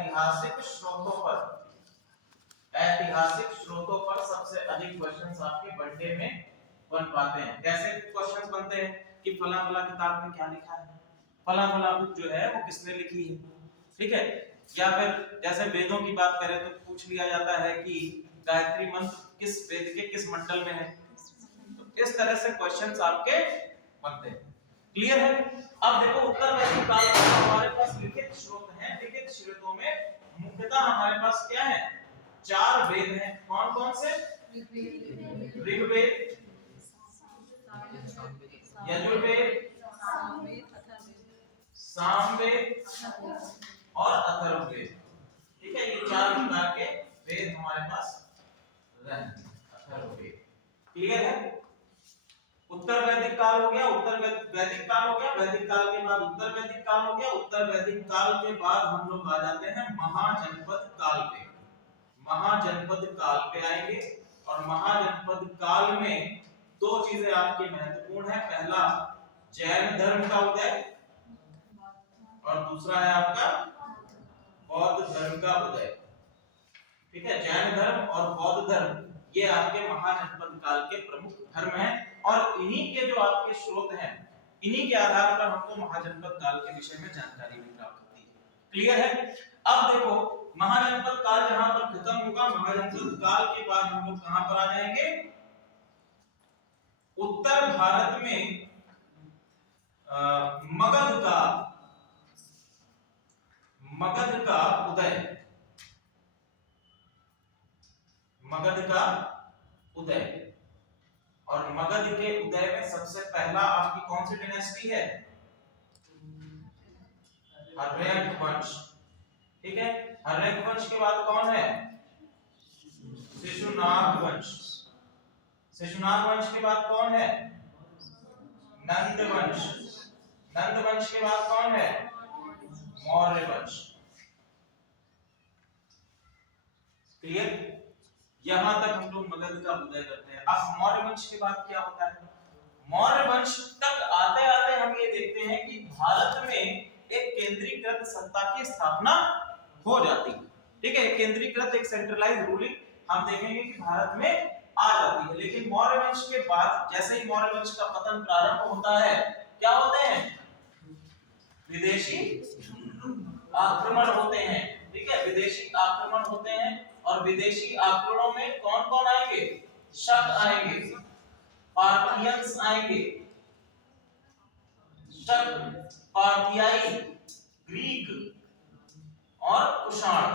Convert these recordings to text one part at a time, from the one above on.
ऐतिहासिक स्रोतों पर सबसे अधिक क्वेश्चंस आपके वनडे में बन पाते हैं। कैसे क्वेश्चंस बनते हैं कि फला फला किताब में क्या लिखा है, फला फला बुक जो है वो किसने लिखी है, ठीक है। या फिर जैसे वेदों की बात करें तो पूछ लिया जाता है कि गायत्री मंत्र किस वेद के किस मंडल में है। तो इस तरह से क्वेश्चंस आपके बनते हैं। क्लियर है। अब देखो उत्तर वैदिक काल में हमारे पास लिखित स्रोत हैं। लिखित स्रोतों में मुख्यतः हमारे पास क्या है, 4 वेद हैं। कौन कौन से? ऋग्वेद, यजुर्वेद, सामवेद और अथर्ववेद। ठीक है, ये 4 प्रकार के वेद हमारे पास रहते हैं। अथर्ववेद क्लियर है। उत्तर वैदिक काल हो गया, उत्तर वैदिक काल हो गया, वैदिक काल के बाद उत्तर वैदिक काल हो गया, उत्तर वैदिक काल के बाद हम लोग आ जाते हैं महाजनपद काल पे। महाजनपद काल पे आएंगे और महाजनपद काल में 2 चीजें आपकी महत्वपूर्ण है। पहला जैन धर्म का उदय और दूसरा है आपका बौद्ध धर्म का उदय। ठीक है, जैन धर्म और बौद्ध धर्म ये आपके महाजनपद काल के प्रमुख धर्म हैं और इन्हीं के जो आपके स्रोत हैं, इन्हीं के आधार पर हमको महाजनपद काल के विषय में जानकारी भी प्राप्त होती है। क्लियर है। अब देखो महाजनपद काल जहां पर खत्म होगा, महाजनपद काल के बाद हम लोग कहां पर आ जाएंगे, उत्तर भारत में मगध का उदय, मगध का उदय। और मगध के उदय में सबसे पहला आपकी कौन सी डायनेस्टी है? हर्यक वंश। ठीक है, हर्यक वंश के बाद कौन है? शिशुनाग वंश। शिशुनाग वंश के बाद कौन है? नंद वंश। नंद वंश के बाद कौन है? मौर्य वंश। क्लियर। यहां तक हम लोग मगध का उदय करते हैं। अब मौर्य वंश के बाद क्या होता है? मौर्य वंश तक आते आते हम ये देखते हैं कि भारत में एक केंद्रीकृत सत्ता की स्थापना हो जाती है। ठीक है, केंद्रीकृत एक सेंट्रलाइज रूलिंग हम देखेंगे कि भारत में आ जाती है। लेकिन मौर्य वंश के बाद जैसे ही मौर्य वंश का पतन प्रारंभ होता है, क्या होते हैं? विदेशी आक्रमण होते हैं। ठीक है, विदेशी आक्रमण होते हैं और विदेशी आक्रमणों में कौन कौन आएंगे? शक आएंगे, पार्थियंस आएंगे, शक, पार्थियाई, ग्रीक और कुषाण।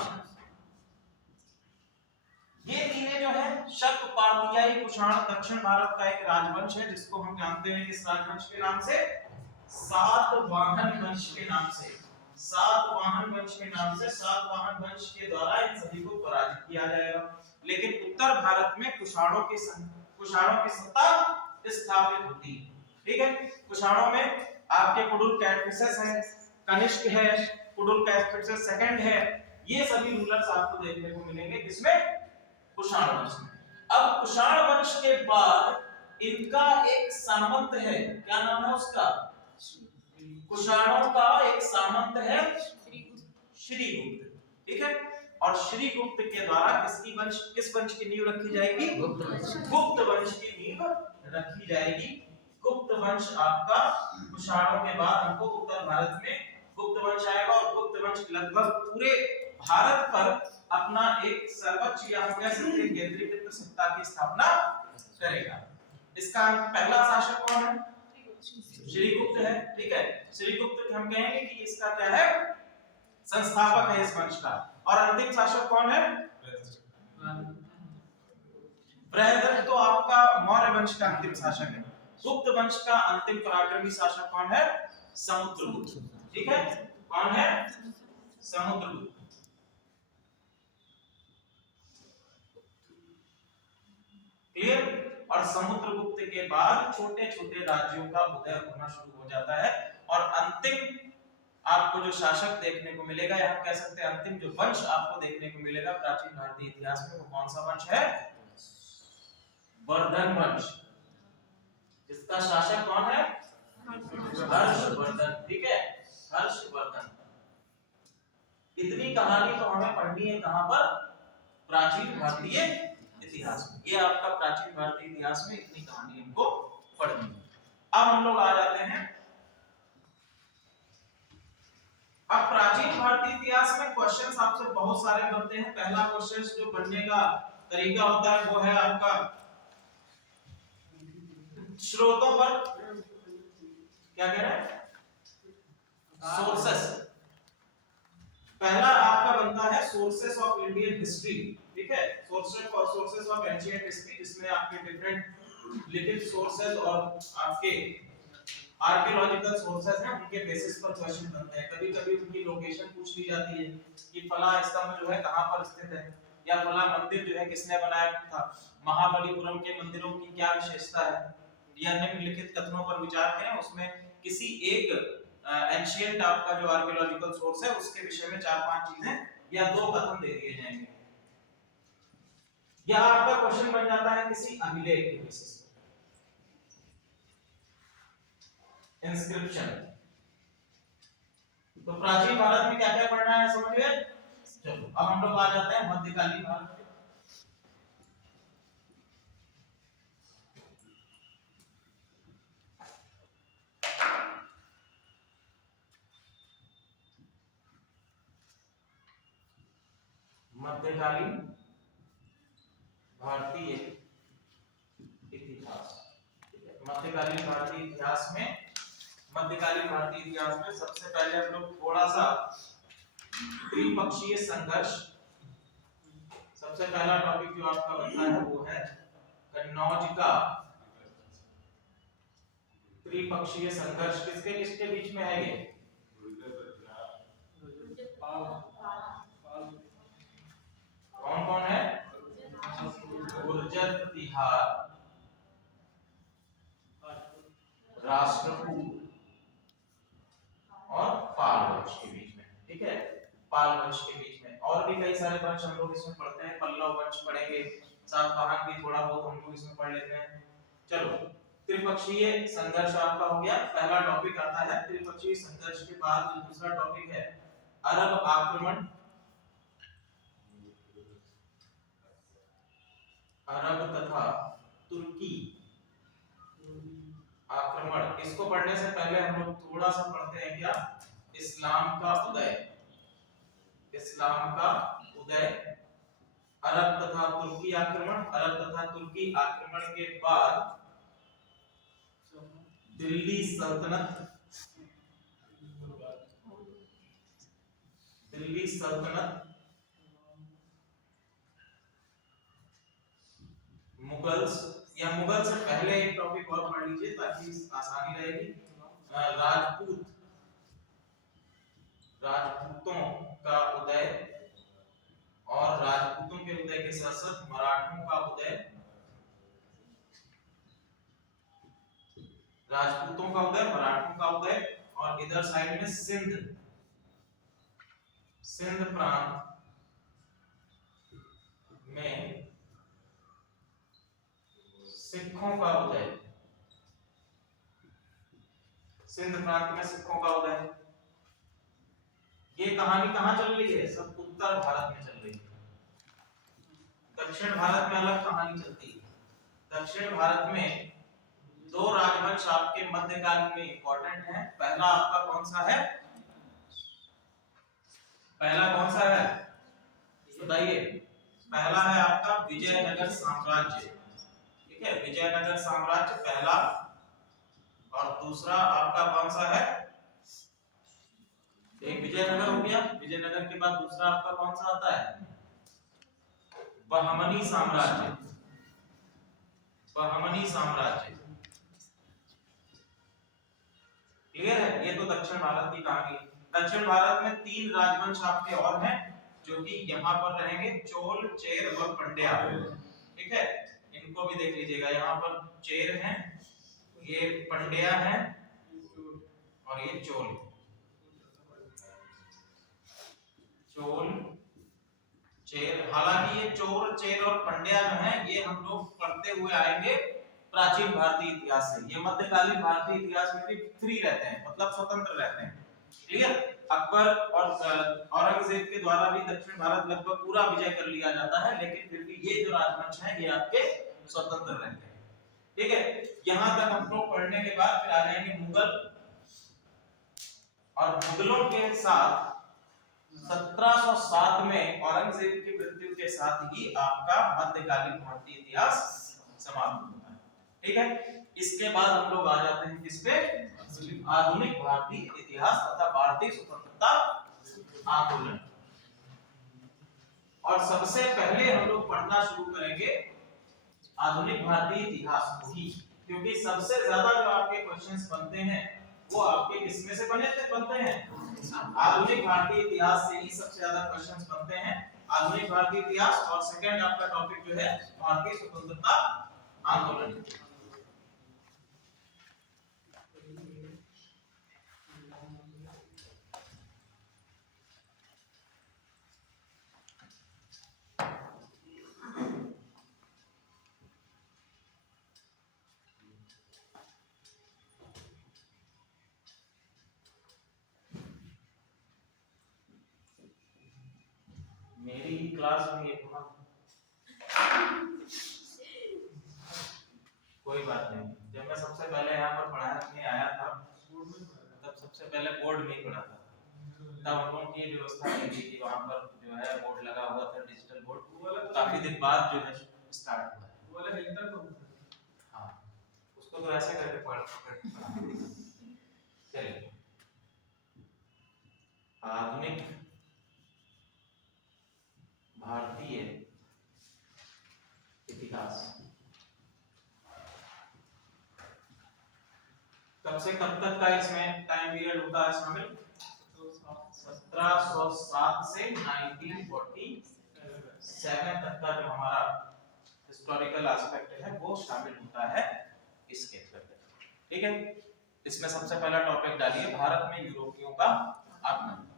ये तीनों जो है, शक, पार्थियाई, कुषाण, दक्षिण भारत का एक राजवंश है जिसको हम जानते हैं इस राजवंश के नाम से सातवाहन वंश के नाम से। सातवाहन वंश के नाम से, सातवाहन वंश के द्वारा इन सभी को पराजित किया जाएगा। लेकिन उत्तर भारत में कुषाणों की सत्ता स्थापित होती है। ठीक है, कुषाणों में आपके कुडुल कैडफिसेस हैं, कनिष्क है, कुडुल कैडफिसेस सेकंड है। ये सभी रूलर्स आपको देखने को मिलेंगे किसमें? कुषाण वंश में। अब कुषाण वंश के बाद इनका एक सामंत है, क्या नाम है उसका? कुषाणों का एक सामंत है श्रीगुप्त। ठीक है, और श्रीगुप्त के द्वारा किस वंश की नींव रखी जाएगी? गुप्त वंश की नींव रखी जाएगी। गुप्त वंश आपका कुषाणों के बाद हमको उत्तर भारत में गुप्त वंश आएगा और गुप्त वंश लगभग पूरे भारत पर अपना एक सर्वोच्च या कह सकते हैं केंद्रीकृत सत्ता की स्थापना करेगा। इसका पहला शासक कौन है? श्रीगुप्त है। ठीक है, श्रीगुप्त हम कहेंगे कि इसका क्या है? संस्थापक है इस वंश का। और अंतिम शासक कौन है? बृहद्रथ तो आपका मौर्य वंश का अंतिम शासक है। गुप्त वंश का अंतिम पराक्रमी शासक कौन है? समुद्रगुप्त। ठीक है, कौन है? समुद्रगुप्त। क्लियर। और समुद्रगुप्त के बाद छोटे छोटे राज्यों का उदय होना शुरू हो जाता है और अंतिम आपको जो शासक देखने को मिलेगा, या हम कह सकते हैं अंतिम जो वंश आपको देखने को मिलेगा प्राचीन भारतीय इतिहास में, वो कौन सा वंश है? वर्धन वंश। इसका शासक कौन है? हर्षवर्धन। ठीक है, हर्षवर्धन। इतनी कहानी तो हमें पढ़नी है कहां पर? प्राचीन भारतीय इतिहास में। ये आपका प्राचीन भारतीय इतिहास में इतनी कहानी हमको पढ़नी है। अब हम लोग आ जाते हैं, अब प्राचीन भारतीय इतिहास में क्वेश्चंस आपसे बहुत सारे बनते हैं। पहला क्वेश्चन जो बनने का तरीका होता है वो है आपका स्रोतों पर, क्या कह रहे हैं, सोर्सेस। पहला आपका बनता है सोर्सेस ऑफ इंडियन हिस्ट्री, ठीक है, सोर्सेस ऑफ एंशिएंट हिस्ट्री, जिसमें आपके डिफरेंट लिखित सोर्सेस और आपके आर्कियोलॉजिकल सोर्सेस हैं, उनके बेसिस पर क्वेश्चन बनते हैं। कभी-कभी उनकी लोकेशन पूछ ली जाती है कि फला स्तंभ जो है कहां पर स्थित है, या फला मंदिर जो है किसने बनाया था, महाबलीपुरम के मंदिरों की क्या विशेषता है, या निम्नलिखित कथनों पर विचार करें। उसमें किसी एक एंशिएंट आपका जो आर्कियोलॉजिकल सोर्स है उसके विषय में 4-5 चीजें या 2 कथन दे दिए जाएंगे, या आपका क्वेश्चन बन जाता है किसी अभिलेख के बेसिस पर, इंस्क्रिप्शन। तो प्राचीन भारत में क्या क्या पढ़ना है समझ गए? चलो अब हम लोग आ जाते हैं मध्यकालीन भारत में। मध्यकालीन भारतीय इतिहास, मध्यकालीन भारतीय इतिहास में, मध्यकालीन भारतीय इतिहास में सबसे पहले हम लोग थोड़ा सा त्रिपक्षीय संघर्ष, सबसे पहला टॉपिक जो आपका बनता है वो है कन्नौज का त्रिपक्षीय संघर्ष। किसके किसके बीच में है ये? कौन कौन है? गुर्जर प्रतिहार, राष्ट्रकूट और पाल वंश के बीच में, ठीक है, पाल वंश के बीच में। और भी कई सारे वंश हम लोग इसमें पढ़ते हैं, पल्लव वंश पढ़ेंगे, सातवाहन भी थोड़ा बहुत हम लोग इसमें पढ़ लेते हैं। चलो त्रिपक्षीय संघर्ष आपका हो गया, पहला टॉपिक आता है। त्रिपक्षीय संघर्ष के बाद जो दूसरा टॉपिक है अरब आक्रमण, अरब तथा तुर्की आक्रमण। इसको पढ़ने से पहले हम लोग थोड़ा सा पढ़ते हैं क्या, इस्लाम का उदय, इस्लाम का उदय, अरब तथा तुर्की आक्रमण, अरब तथा तुर्की आक्रमण के बाद दिल्ली सल्तनत, दिल्ली सल्तनत, मुगल्स, या मुगल से पहले एक टॉपिक और पढ़ लीजिए ताकि आसानी रहेगी, राजपूत, राजपूतों का उदय, और राजपूतों के उदय के साथ साथ मराठों का उदय, राजपूतों का उदय, मराठों का उदय, और इधर साइड में सिंध, सिंध प्रांत में सिखों का उदय, सिंध प्रांत में सिखों का उदय। ये कहानी कहां चल रही है? सब उत्तर भारत में चल रही है, दक्षिण भारत में अलग कहानी चलती है। दक्षिण भारत में 2 राजवंश आपके मध्यकाल में इंपॉर्टेंट हैं। पहला आपका कौन सा है? पहला कौन सा है बताइए? पहला है आपका विजयनगर साम्राज्य, ठीक है, विजयनगर साम्राज्य पहला। और दूसरा आपका कौन सा है? एक विजयनगर हो गया, विजयनगर के बाद दूसरा आपका कौन सा आता है? बहमनी साम्राज्य, बहमनी साम्राज्य। क्लियर है? ये तो दक्षिण भारत की कहानी। दक्षिण भारत में 3 राजवंश आपके और हैं जो कि यहाँ पर रहेंगे, चोल, चेर और पंड्या, ठीक है, इनको भी देख लीजिएगा। यहाँ पर चेर हैं, ये पंड्या हैं और ये चोल, चोल, चेर। हालांकि ये चोल, चेर और पंड्या जो हैं ये हम लोग पढ़ते हुए आएंगे प्राचीन भारतीय इतिहास से। ये मध्यकालीन भारतीय इतिहास में भी फ्री रहते हैं, मतलब स्वतंत्र रहते हैं। क्लियर? अकबर और औरंगजेब के द्वारा भी दक्षिण भारत लगभग पूरा विजय कर लिया जाता है, लेकिन फिर भी ये जो राजवंश है ये आपके स्वतंत्र रहते हैं। ठीक है, यहां तक हम लोग पढ़ने के बाद फिर आ जाएंगे मुगल। और मुगलों के साथ 1707 में औरंगजेब की मृत्यु के साथ ही आपका मध्यकालीन भारतीय इतिहास समाप्त होता है। ठीक है, इसके बाद हम लोग आ जाते हैं किस पे? आधुनिक भारतीय इतिहास तथा भारतीय स्वतंत्रता आंदोलन। और सबसे पहले हम लोग पढ़ना शुरू करेंगे आधुनिक भारतीय इतिहास को ही, क्योंकि सबसे ज्यादा जो आपके क्वेश्चंस बनते हैं वो आपके किसमें से बनते हैं? आधुनिक भारतीय इतिहास से ही सबसे ज्यादा क्वेश्चंस बनते हैं। आधुनिक भारतीय इतिहास और सेकंड आपका टॉपिक जो है भारतीय स्वतंत्रता आंदोलन। मेरी ही क्लास में ये हुआ, कोई बात नहीं। जब मैं सबसे पहले यहाँ पर पढ़ाने आया था तब सबसे पहले बोर्ड में ही पढ़ा था, तब हम लोगों की व्यवस्था नहीं थी कि वहाँ पर जो है बोर्ड लगा हुआ था, डिजिटल बोर्ड। काफी दिन बाद जो है स्टार्ट हुआ है वो वाला हिलता तो। हाँ, उसको तो ऐसे करके पढ़। चलिए, आधुनिक भारतीय इतिहास कब से कब तक का इसमें टाइम पीरियड होता है शामिल? 1707 से 1947 तक का जो हमारा हिस्टोरिकल एस्पेक्ट है वो शामिल होता है इसके अंदर। ठीक है, इसमें सबसे पहला टॉपिक डालिए भारत में यूरोपियों का आगमन।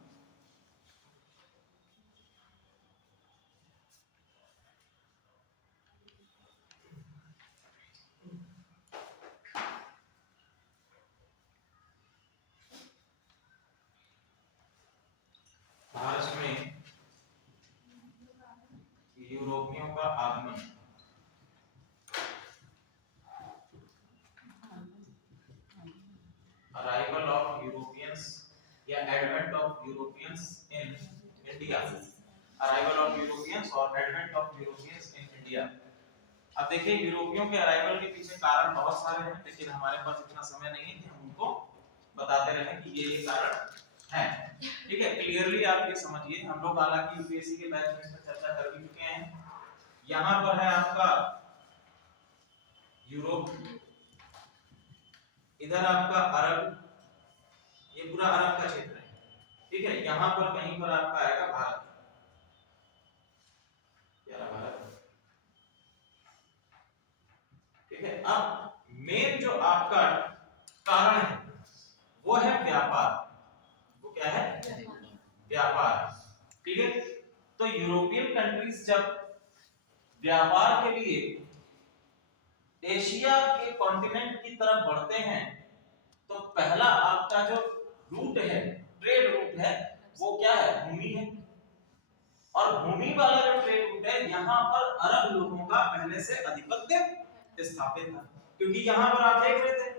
भारत में यूरोपियों का आगमन अराइवल ऑफ यूरोपियंस या advent of Europeans in India. Arrival of Europeans और advent of Europeans in India. अब देखिए, यूरोपियों के अराइवल के पीछे कारण बहुत सारे हैं, लेकिन हमारे पास इतना समय नहीं है कि हम उनको बताते रहें कि ये कारण है। ठीक है, क्लियरली आप ये समझिए, हम लोग हालांकि यूपीएससी के बैच में इसपर चर्चा कर भी चुके हैं। यहाँ पर है आपका यूरोप, इधर आपका अरब, ये पूरा अरब का क्षेत्र है। ठीक है, यहाँ पर कहीं पर आपका आएगा भारत, भारत। ठीक है, अब मेन जो आपका कारण है वो है व्यापार। वो क्या है? व्यापार। ठीक है, तो यूरोपियन कंट्रीज जब व्यापार के लिए एशिया के कॉन्टिनेंट की तरफ बढ़ते हैं तो पहला आपका जो रूट है, ट्रेड रूट है, वो क्या है? भूमि है। और भूमि वाला जो ट्रेड रूट है, यहाँ पर अरब लोगों का पहले से आधिपत्य स्थापित था, क्योंकि यहाँ पर आप देख रहे थे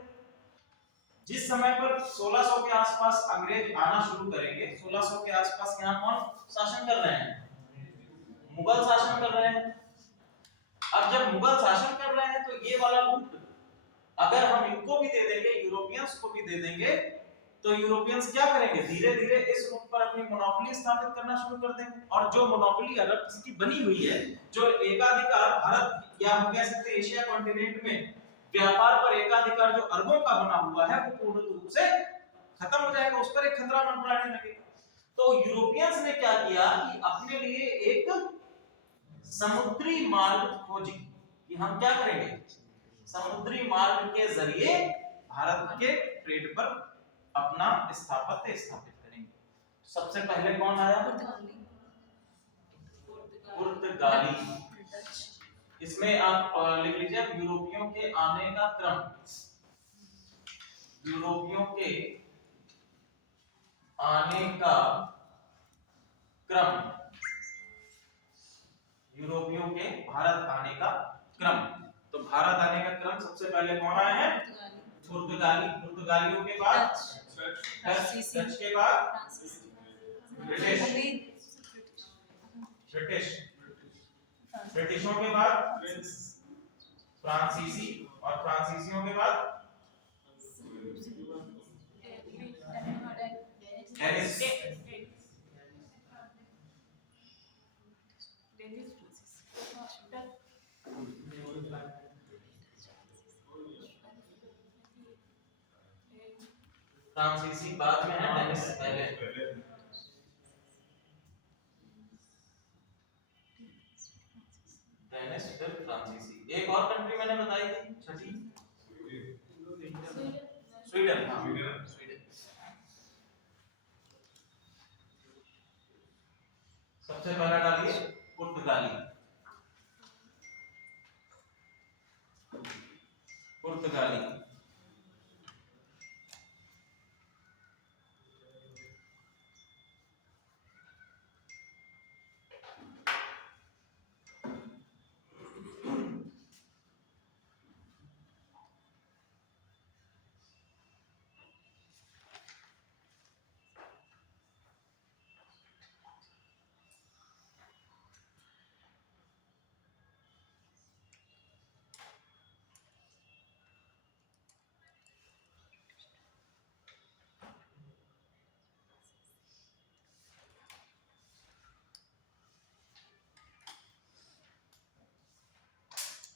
जिस समय पर 1600 के आसपास अंग्रेज आना शुरू करेंगे, 1600 के आसपास यहाँ कौन शासन कर रहे हैं? मुगल शासन कर रहे हैं। अब जब मुगल शासन कर रहे हैं तो ये वाला रूट अगर हम इनको भी दे देंगे, यूरोपियंस को भी दे देंगे, तो यूरोपियंस क्या करेंगे? धीरे धीरे इस रूट पर अपनी मोनोपोली स्थापित करना शुरू कर देंगे। और जो मोनोपोली अगर किसी की बनी हुई है, जो एकाधिकार भारत या हम कह सकते हैं एशिया कॉन्टिनेंट में व्यापार पर एकाधिकार जो अरबों का बना हुआ है, वो पूर्ण रूप से खत्म हो जाएगा, उस पर एक खतरा मंडराने लगेगा। तो यूरोपियंस ने क्या किया कि अपने लिए एक समुद्री मार्ग खोजी कि हम क्या करेंगे? समुद्री मार्ग के जरिए भारत के ट्रेड पर अपना स्थापत्य स्थापित करेंगे। सबसे पहले कौन आया? पुर्तगाली। इसमें आप लिख लीजिए यूरोपियों के आने का क्रम। यूरोपियों के आने का क्रम, यूरोपियों के भारत आने का क्रम। तो भारत आने का क्रम सबसे पहले कौन आए हैं? पुर्तगालियों के बाद डच के बाद ब्रिटिशों के बाद फ्रांसीसी, और फ्रांसीसियों के बाद डेनिश। फ्रांसीसी बाद में है, डेनिश पहले। डेनिश फिर फ्रांसीसी। एक और कंट्री मैंने बताई थी छठी, स्वीडन। हाँ, स्वीडन। सबसे पहला डालिए पुर्तगाली। पुर्तगाली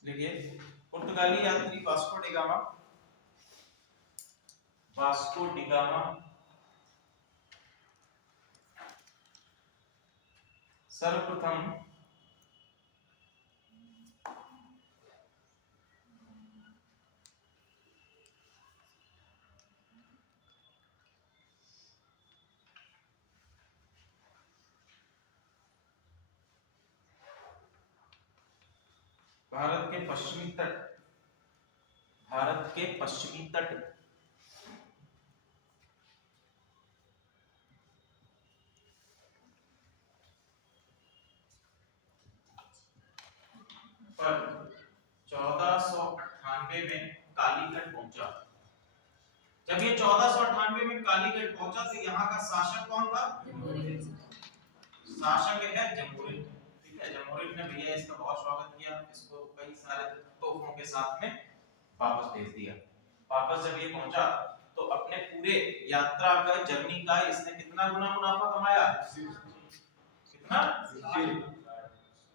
देखिए, पुर्तगाली यात्री वास्को डिगामा, वास्को डिगामा सर्वप्रथम भारत के पश्चिमी तट, भारत के पश्चिमी तट पर 1498 में कालीकट पहुंचा। जब ये 1498 में कालीकट पहुंचा तो यहाँ का शासक कौन था? शासक है जमहूरियत। ठीक है, जमहूरियत ने भैया इसका बहुत स्वागत किया, इसको कई सारे तोहफों के साथ में वापस भेज दिया। वापस जब ये पहुंचा तो अपने पूरे यात्रा का, जर्नी का इसने कितना गुना मुनाफा कमाया? कितना?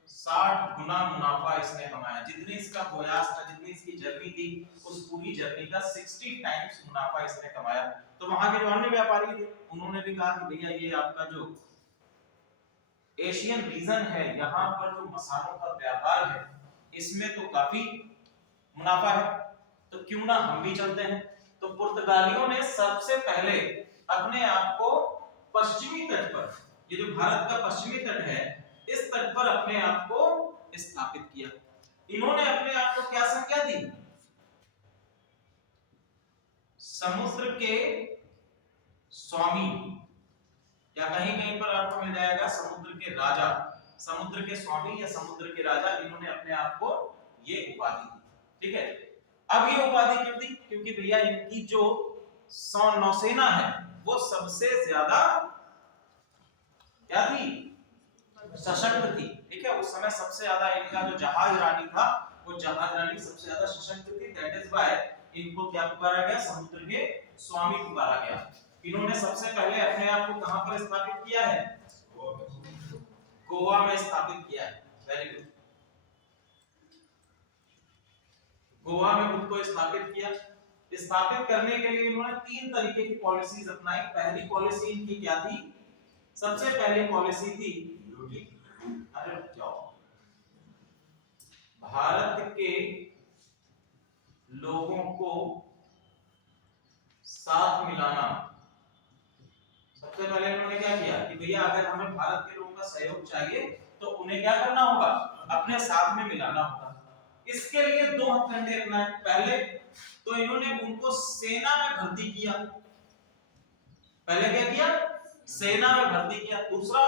60 गुना मुनाफा इसने कमाया। जितनी इसका प्रयास था, जितनी इसकी जर्नी थी, उस पूरी जर्नी का 60 टाइम्स मुनाफा इसने कमाया। तो वहां के जो अन्य व्यापारी थे उन्होंने भी कहा कि भैया ये आपका जो एशियन रीजन है, यहाँ पर जो मसालों का व्यापार है, इसमें तो काफी मुनाफा है, तो क्यों ना हम भी चलते हैं। तो पुर्तगालियों ने सबसे पहले अपने आप को पश्चिमी तट पर, ये जो भारत का पश्चिमी तट है, इस तट पर अपने आप को स्थापित किया। इन्होंने अपने आप को क्या संज्ञा दी? समुद्र के स्वामी, या कहीं कहीं पर आपको मिल जाएगा समुद्र के राजा, समुद्र के स्वामी या समुद्र के राजा, इन्होंने अपने आप को ये उपाधि दी। ठीक है, अब ये उपाधि क्यों दी? क्योंकि भैया इनकी जो नौसेना है वो सबसे ज्यादा क्या थी? सशक्त थी। ठीक है, उस समय सबसे ज्यादा इनका जो जहाज रानी था, वो जहाज रानी सबसे ज्यादा सशक्त थी। दैट इज व्हाई इनको क्या पुकारा गया? समुद्र के स्वामी पुकारा गया। इन्होंने सबसे पहले अपने आप को कहां पर स्थापित किया है? गोवा में स्थापित किया है। वेरी गुड, गोवा में खुद को स्थापित किया। स्थापित करने के लिए इन्होंने 3 तरीके की पॉलिसीज अपनाई। पहली पॉलिसी इनकी क्या थी? सबसे पहली पॉलिसी थी, अरे जाओ, भारत के लोगों को साथ मिलाना। सबसे पहले इन्होंने क्या किया कि भैया अगर हमें भारत के लोगों का सहयोग चाहिए तो उन्हें क्या करना होगा? अपने साथ में मिलाना होगा। इसके लिए 2 हथकंडे अपनाए। पहले तो इन्होंने उनको सेना में भर्ती किया। पहले क्या किया? सेना में भर्ती किया। दूसरा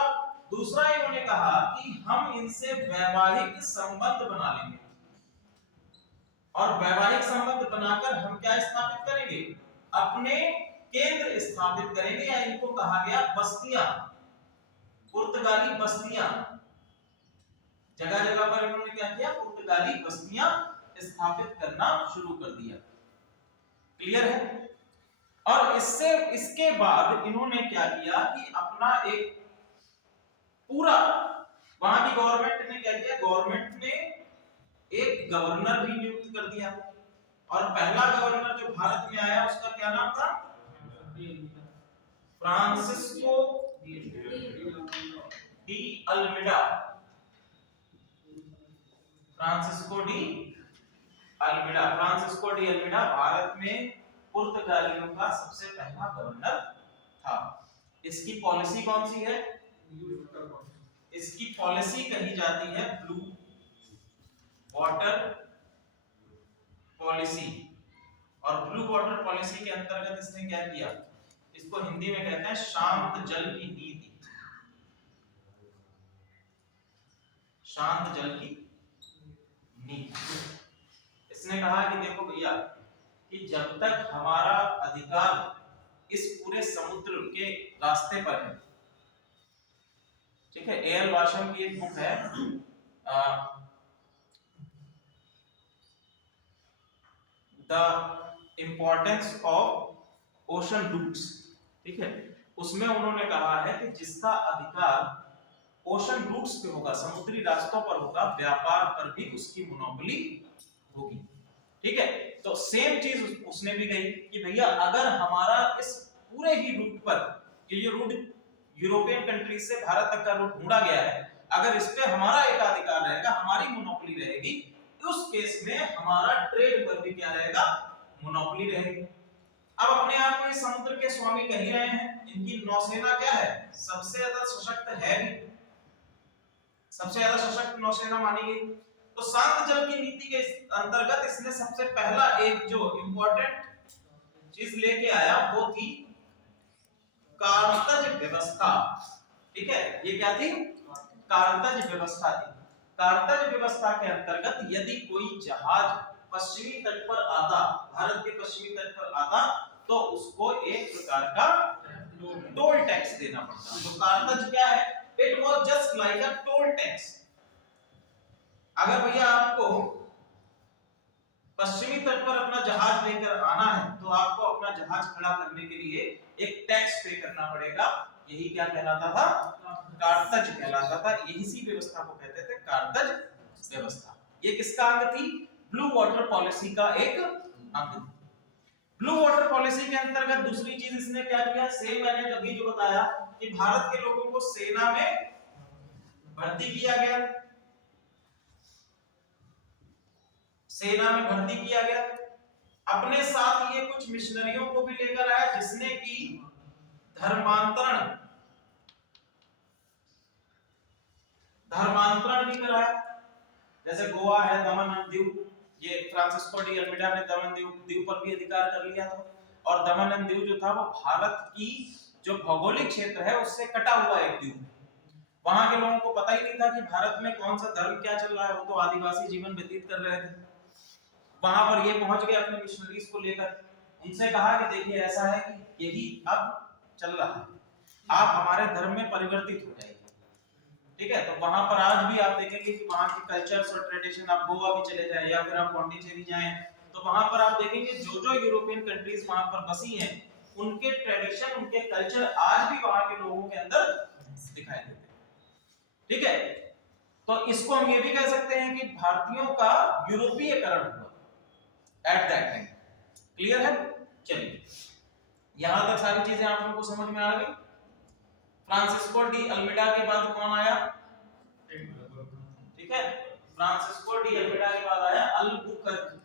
दूसरा इन्होंने कहा कि हम इनसे वैवाहिक संबंध बना लेंगे, और वैवाहिक संबंध बनाकर हम क्या स्थापित करेंगे, अपने केंद्र स्थापित करेंगे, या इनको कहा गया बस्तियां, पुर्तगाली बस्तियां। जगह जगह पर इन्होंने क्या किया, पुर्तगाली बस्तियां स्थापित करना शुरू कर दिया। क्लियर है। और इसके बाद इन्होंने क्या किया कि अपना एक पूरा, वहां की गवर्नमेंट ने क्या किया, गवर्नमेंट ने एक गवर्नर भी नियुक्त कर दिया। और पहला गवर्नर जो भारत में आया उसका क्या नाम था, Francisco de Almeida. Francisco de Almeida, Francisco de Almeida Bharat में पुर्तगालियों का सबसे पहला गवर्नर था। इसकी पॉलिसी कौन सी है, इसकी पॉलिसी कही जाती है ब्लू वाटर पॉलिसी। और ब्लू वाटर पॉलिसी के अंतर्गत इसने क्या किया, इसको हिंदी में कहते हैं शांत जल की नीति। शांत जल की नीति। इसने कहा कि देखो भैया, कि जब तक हमारा अधिकार इस पूरे समुद्र के रास्ते पर है, ठीक है। एल वाशम की एक बुक है the importance of ocean routes, ठीक है। उसमें उन्होंने कहा है कि जिसका अधिकार ओशन रूट्स पे होगा, समुद्री रास्तों पर होगा, व्यापार पर भी उसकी मोनोपोली होगी, ठीक है। तो सेम चीज उसने भी कही कि भैया अगर हमारा इस पूरे ही रूट पर, ये जो रूट यूरोपियन कंट्रीज से भारत तक का रूट ढूंढा गया है, अगर इस पे हमारा एकाधिकार रहेगा, हमारी मोनोपोली रहेगी, उस केस में हमारा ट्रेड पर भी क्या रहेगा, मोनोपोली रहेगी। अब अपने आप को इस समुद्र के स्वामी कह ही रहे हैं, इनकी नौसेना क्या है, सबसे ज्यादा सशक्त है भी, सबसे ज्यादा सशक्त नौसेना मानी गई। तो शांत जल की नीति के अंतर्गत इसने सबसे पहला एक जो इंपॉर्टेंट चीज लेके आया वो थी कारतज व्यवस्था, ठीक है। ये क्या थी, कारतज व्यवस्था थी। कारतज व्यवस्था के अंतर्गत यदि कोई जहाज पश्चिमी तट पर आता, भारत के पश्चिमी तट पर आता, तो उसको एक प्रकार का टोल टैक्स देना पड़ता। तो कारतज क्या है, it was just like a toll tax. अगर भैया आपको पश्चिमी तट पर अपना जहाज लेकर आना है, तो आपको अपना जहाज खड़ा करने के लिए एक टैक्स पे करना पड़ेगा। यही क्या कहलाता था, कारतज कहलाता था। यही सी व्यवस्था को कहते थे कारतज व्यवस्था। ये किसका अंग थी, ब्लू वाटर पॉलिसी का एक अंग। ब्लू वाटर पॉलिसी के अंतर्गत दूसरी चीज इसने क्या किया, सेम मैंने अभी जो बताया कि भारत के लोगों को सेना में भर्ती किया गया, सेना में भर्ती किया गया। अपने साथ ये कुछ मिशनरियों को भी लेकर आया, जिसने की धर्मांतरण भी कराया। जैसे गोवा है, दमन एंड दीव, ये फ्रांसिस्को डी अल्मेडा ने दमन दीव पर भी अधिकार कर लिया था। और दमन एंड दीव जो था वो भारत की जो भौगोलिक क्षेत्र है उससे कटा हुआ एक द्वीप। वहां के लोगों को पता ही नहीं था कि भारत में कौन सा धर्म क्या चल रहा है, वो तो आदिवासी जीवन व्यतीत कर रहे थे। वहां पर ये पहुंच गए अपने मिशनरीज को लेकर, उनसे कहा कि देखिए ऐसा है कि यही अब चल रहा है, आप हमारे धर्म में परिवर्तित हो जाइए, ठीक है। तो वहां पर आज भी आप देखेंगे कि वहां की कल्चर्स और ट्रेडिशन, आप गोवा भी चले जाएं या फिर आप पौंडीचेरी जाएं, तो वहां पर आप देखेंगे जो जो यूरोपियन कंट्रीज वहां पर बसी हैं, उनके ट्रेडिशन, उनके कल्चर आज भी वहां के लोगों के अंदर दिखाई देते हैं, ठीक है। तो इसको हम ये भी कह सकते हैं कि भारतीयों का यूरोपीयकरण हुआ एट दैट टाइम। क्लियर है। चलिए यहां तक सारी चीजें आप लोगों को समझ में आ गई। फ्रांसिस्को डी अल्मेडा के बाद कौन आया, ठीक है, फ्रांसिस्को डी अल्मेडा के बाद आया अल्बुकर्क।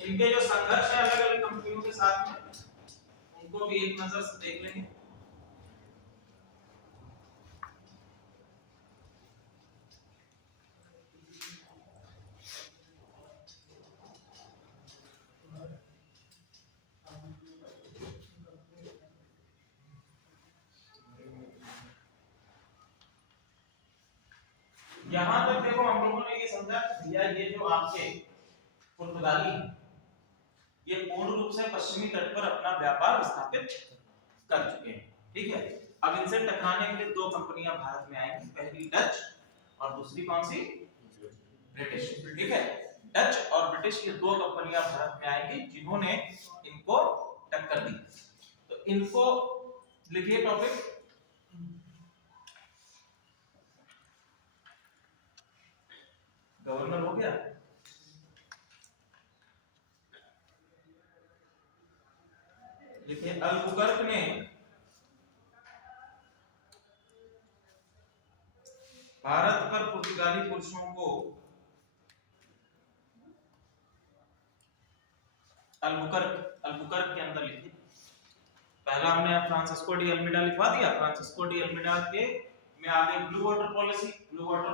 इनके जो संघर्ष है अलग अलग कंपनियों के साथ में, उनको भी एक नजर से देख लेंगे। समझा भैया ये जो आपके पुर्तगाली हैं ये पूर्ण रूप से पश्चिमी तट पर अपना व्यापार स्थापित कर चुके हैं, ठीक है। अब इनसे टकराने के लिए दो कंपनियां भारत में आएंगी, पहली डच और दूसरी कौन सी, ब्रिटिश, ठीक है। डच और ब्रिटिश ये दो कंपनियां भारत में आएंगी जिन्होंने इनको टक्कर दी। तो इनको लिखिए टॉपिक, गवर्नर हो गया, देखिए अल्बुकर्क ने भारत पर पुर्तगाली पुरुषों को अल्बुकर्क के अंदर लिखिए। पहला हमने फ्रांसिस्को डी अल्मीडा लिखवा दिया। फ्रांसिस्को डी अल्मीडा के में आगे ब्लू वाटर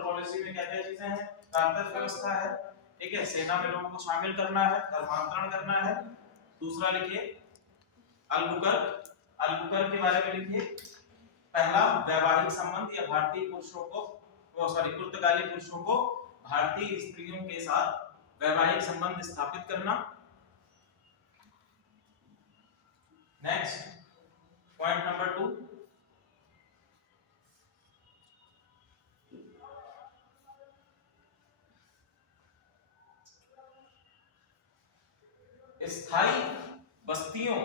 पॉलिसी में क्या क्या चीजें हैं, कारतल व्यवस्था है, ठीक है, सेना में लोगों को शामिल करना है, धर्मांतरण करना है। दूसरा लिखिए अल्बुकर्क के बारे में लिखिए, पहला वैवाहिक संबंध या भारतीय पुरुषों को पुर्तगाली पुरुषों को भारतीय स्त्रियों के साथ वैवाहिक संबंध स्थापित करना। नेक्स्ट पॉइंट नंबर 2, स्थायी बस्तियों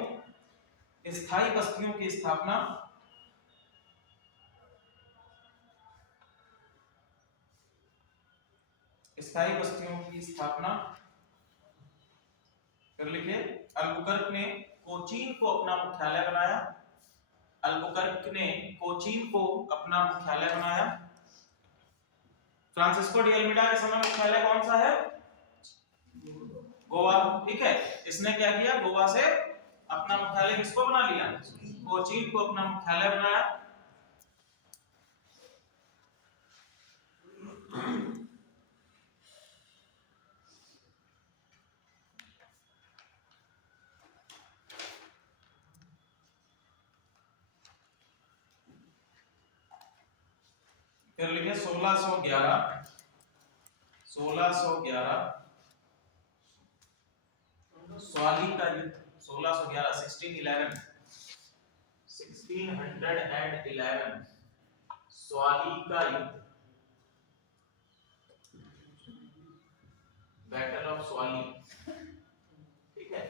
की स्थापना, फिर लिखिए अल्बुकर्क ने कोचीन को अपना मुख्यालय बनाया। फ्रांसिस्को डी अल्मीडा के समय मुख्यालय कौन सा है, गोवा, ठीक है। इसने क्या किया, गोवा से अपना मुख्यालय किसको बना लिया, कोचीन को अपना मुख्यालय बनाया। फिर लिखिए 1611 स्वाली का युद्ध, 1611 स्वाली का युद्ध, बैटल ऑफ स्वाली, ठीक है।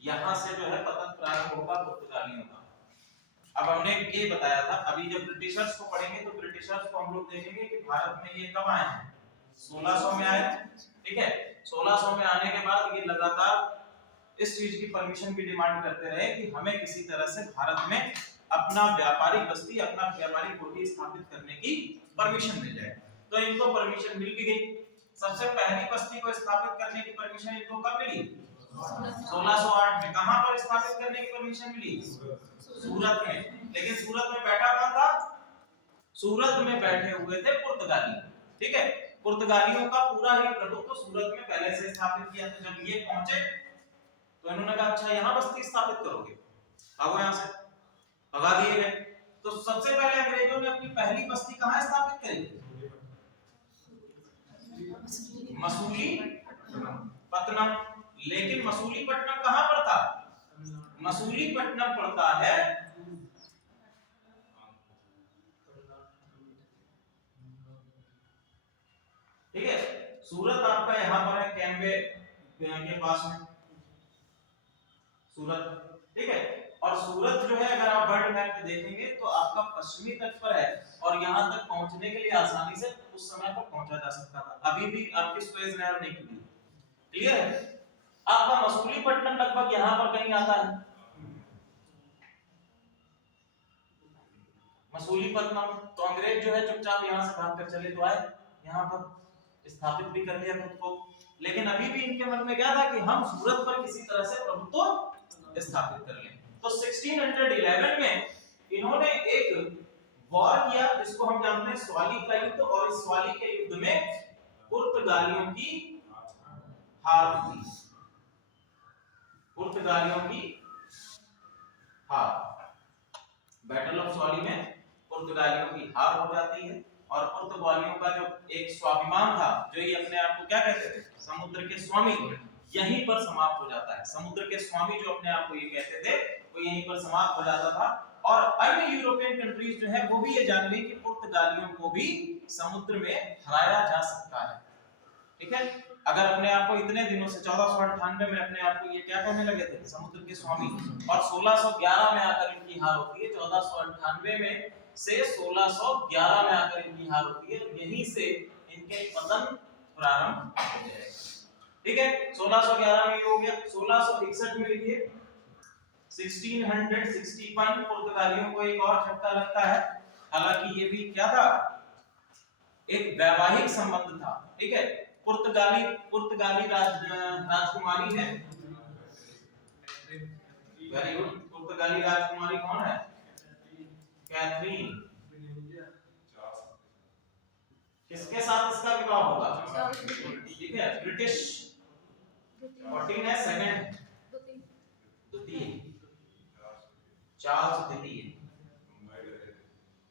यहां से जो है पतन प्रारंभ होगा पुर्तगालियों का। अब हमने ये बताया था, अभी जब ब्रिटिशर्स को पढ़ेंगे तो ब्रिटिशर्स को हम लोग देखेंगे कि भारत में ये कब आए हैं, 1600 में आए, ठीक है। 1600 में आने के बाद ये लगातार इस चीज की परमिशन की डिमांड करते रहे कि हमें किसी तरह से भारत में अपना व्यापारिक बस्ती, अपना व्यापारिक कोठी स्थापित करने की परमिशन मिल जाए। तो इनको परमिशन मिल भी गई। सबसे पहली बस्ती को स्थापित करने की परमिशन इनको कब मिली, 1608 में। कहां पर स्थापित करने की परमिशन मिली, सूरत में। लेकिन सूरत में बैठा कौन था, सूरत में बैठे हुए थे पुर्तगाली, ठीक है। पुर्तगालियों का पूरा ही प्रभुत्व सूरत में पहले से स्थापित किया। तो जब ये पहुंचे तो इन्होंने कहा अच्छा यहां बस्ती स्थापित करोगे, भागो यहां से, भगा दिए गए। तो सबसे पहले अंग्रेजों ने अपनी पहली बस्ती कहां स्थापित करी, मसूलीपट्टनम। लेकिन मसूलीपट्टनम कहां पर था, मसूलीपट्टनम पड़ता है ठीक है, सूरत आपका यहां पर है, कैम्बे के पास में सूरत, ठीक है। और सूरत जो है अगर आप वर्ल्ड मैप पे देखेंगे तो आपका पश्चिमी तट पर है और यहां तक पहुंचने के लिए आसानी से उस समय पर पहुंचा जा सकता था। अभी भी आपकी सुएज नहर नहीं खुली, क्लियर है। आपका मसूलीपट्टनम लगभग यहां पर कहीं आता है, मसूलीपट्टनम। तो अंग्रेज जो है चुपचाप यहां से भाग कर चले तो आए, यहां पर स्थापित भी कर लिया खुद को। लेकिन अभी भी इनके मन में क्या था कि हम सूरत पर किसी तरह से प्रभुत्व स्थापित कर लें। तो 1611 में इन्होंने एक वॉर किया जिसको हम जानते हैं स्वाली का युद्ध, और इस स्वाली के युद्ध में पुर्तगालियों की हार हुई, पुर्तगालियों की हार। बैटल ऑफ स्वाली में पुर्तगालियों की हार हो जाती है। और पुर्तगालियों का जो एक स्वाभिमान था, जो ये अपने आप को क्या कहते थे, समुद्र के स्वामी, यहीं पर समाप्त हो जाता है। समुद्र के स्वामी जो अपने आप को ये कहते थे, वो यहीं पर समाप्त हो जाता था। और अन्य यूरोपियन कंट्रीज जो है वो भी ये जान गई कि पुर्तगालियों को भी समुद्र में हराया जा सकता है। ठीक है, अगर अपने आप को इतने दिनों से 1498 में अपने आप को ये क्या कहने लगे थे, समुद्र के स्वामी, और 1611 में आकर इनकी हार होती है। 1498 में से 1611 में आकर इनकी हार होती है, यहीं से इनके पतन प्रारंभ हो जाएगा। ठीक है, 1611 में ये हो गया। 1661 में लिखिए 1661 पुर्तगालियों को एक और झटका लगता है। हालांकि ये भी क्या था, एक वैवाहिक संबंध था। ठीक है, पुर्तगाली राजकुमारी है, वेरी गुड। पुर्तगाली राजकुमारी कौन है, कैथरीन। किसके साथ इसका विवाह होगा, ठीक है, ब्रिटिश 14 है, सेकंड द्वितीय चार्ल्स द्वितीय।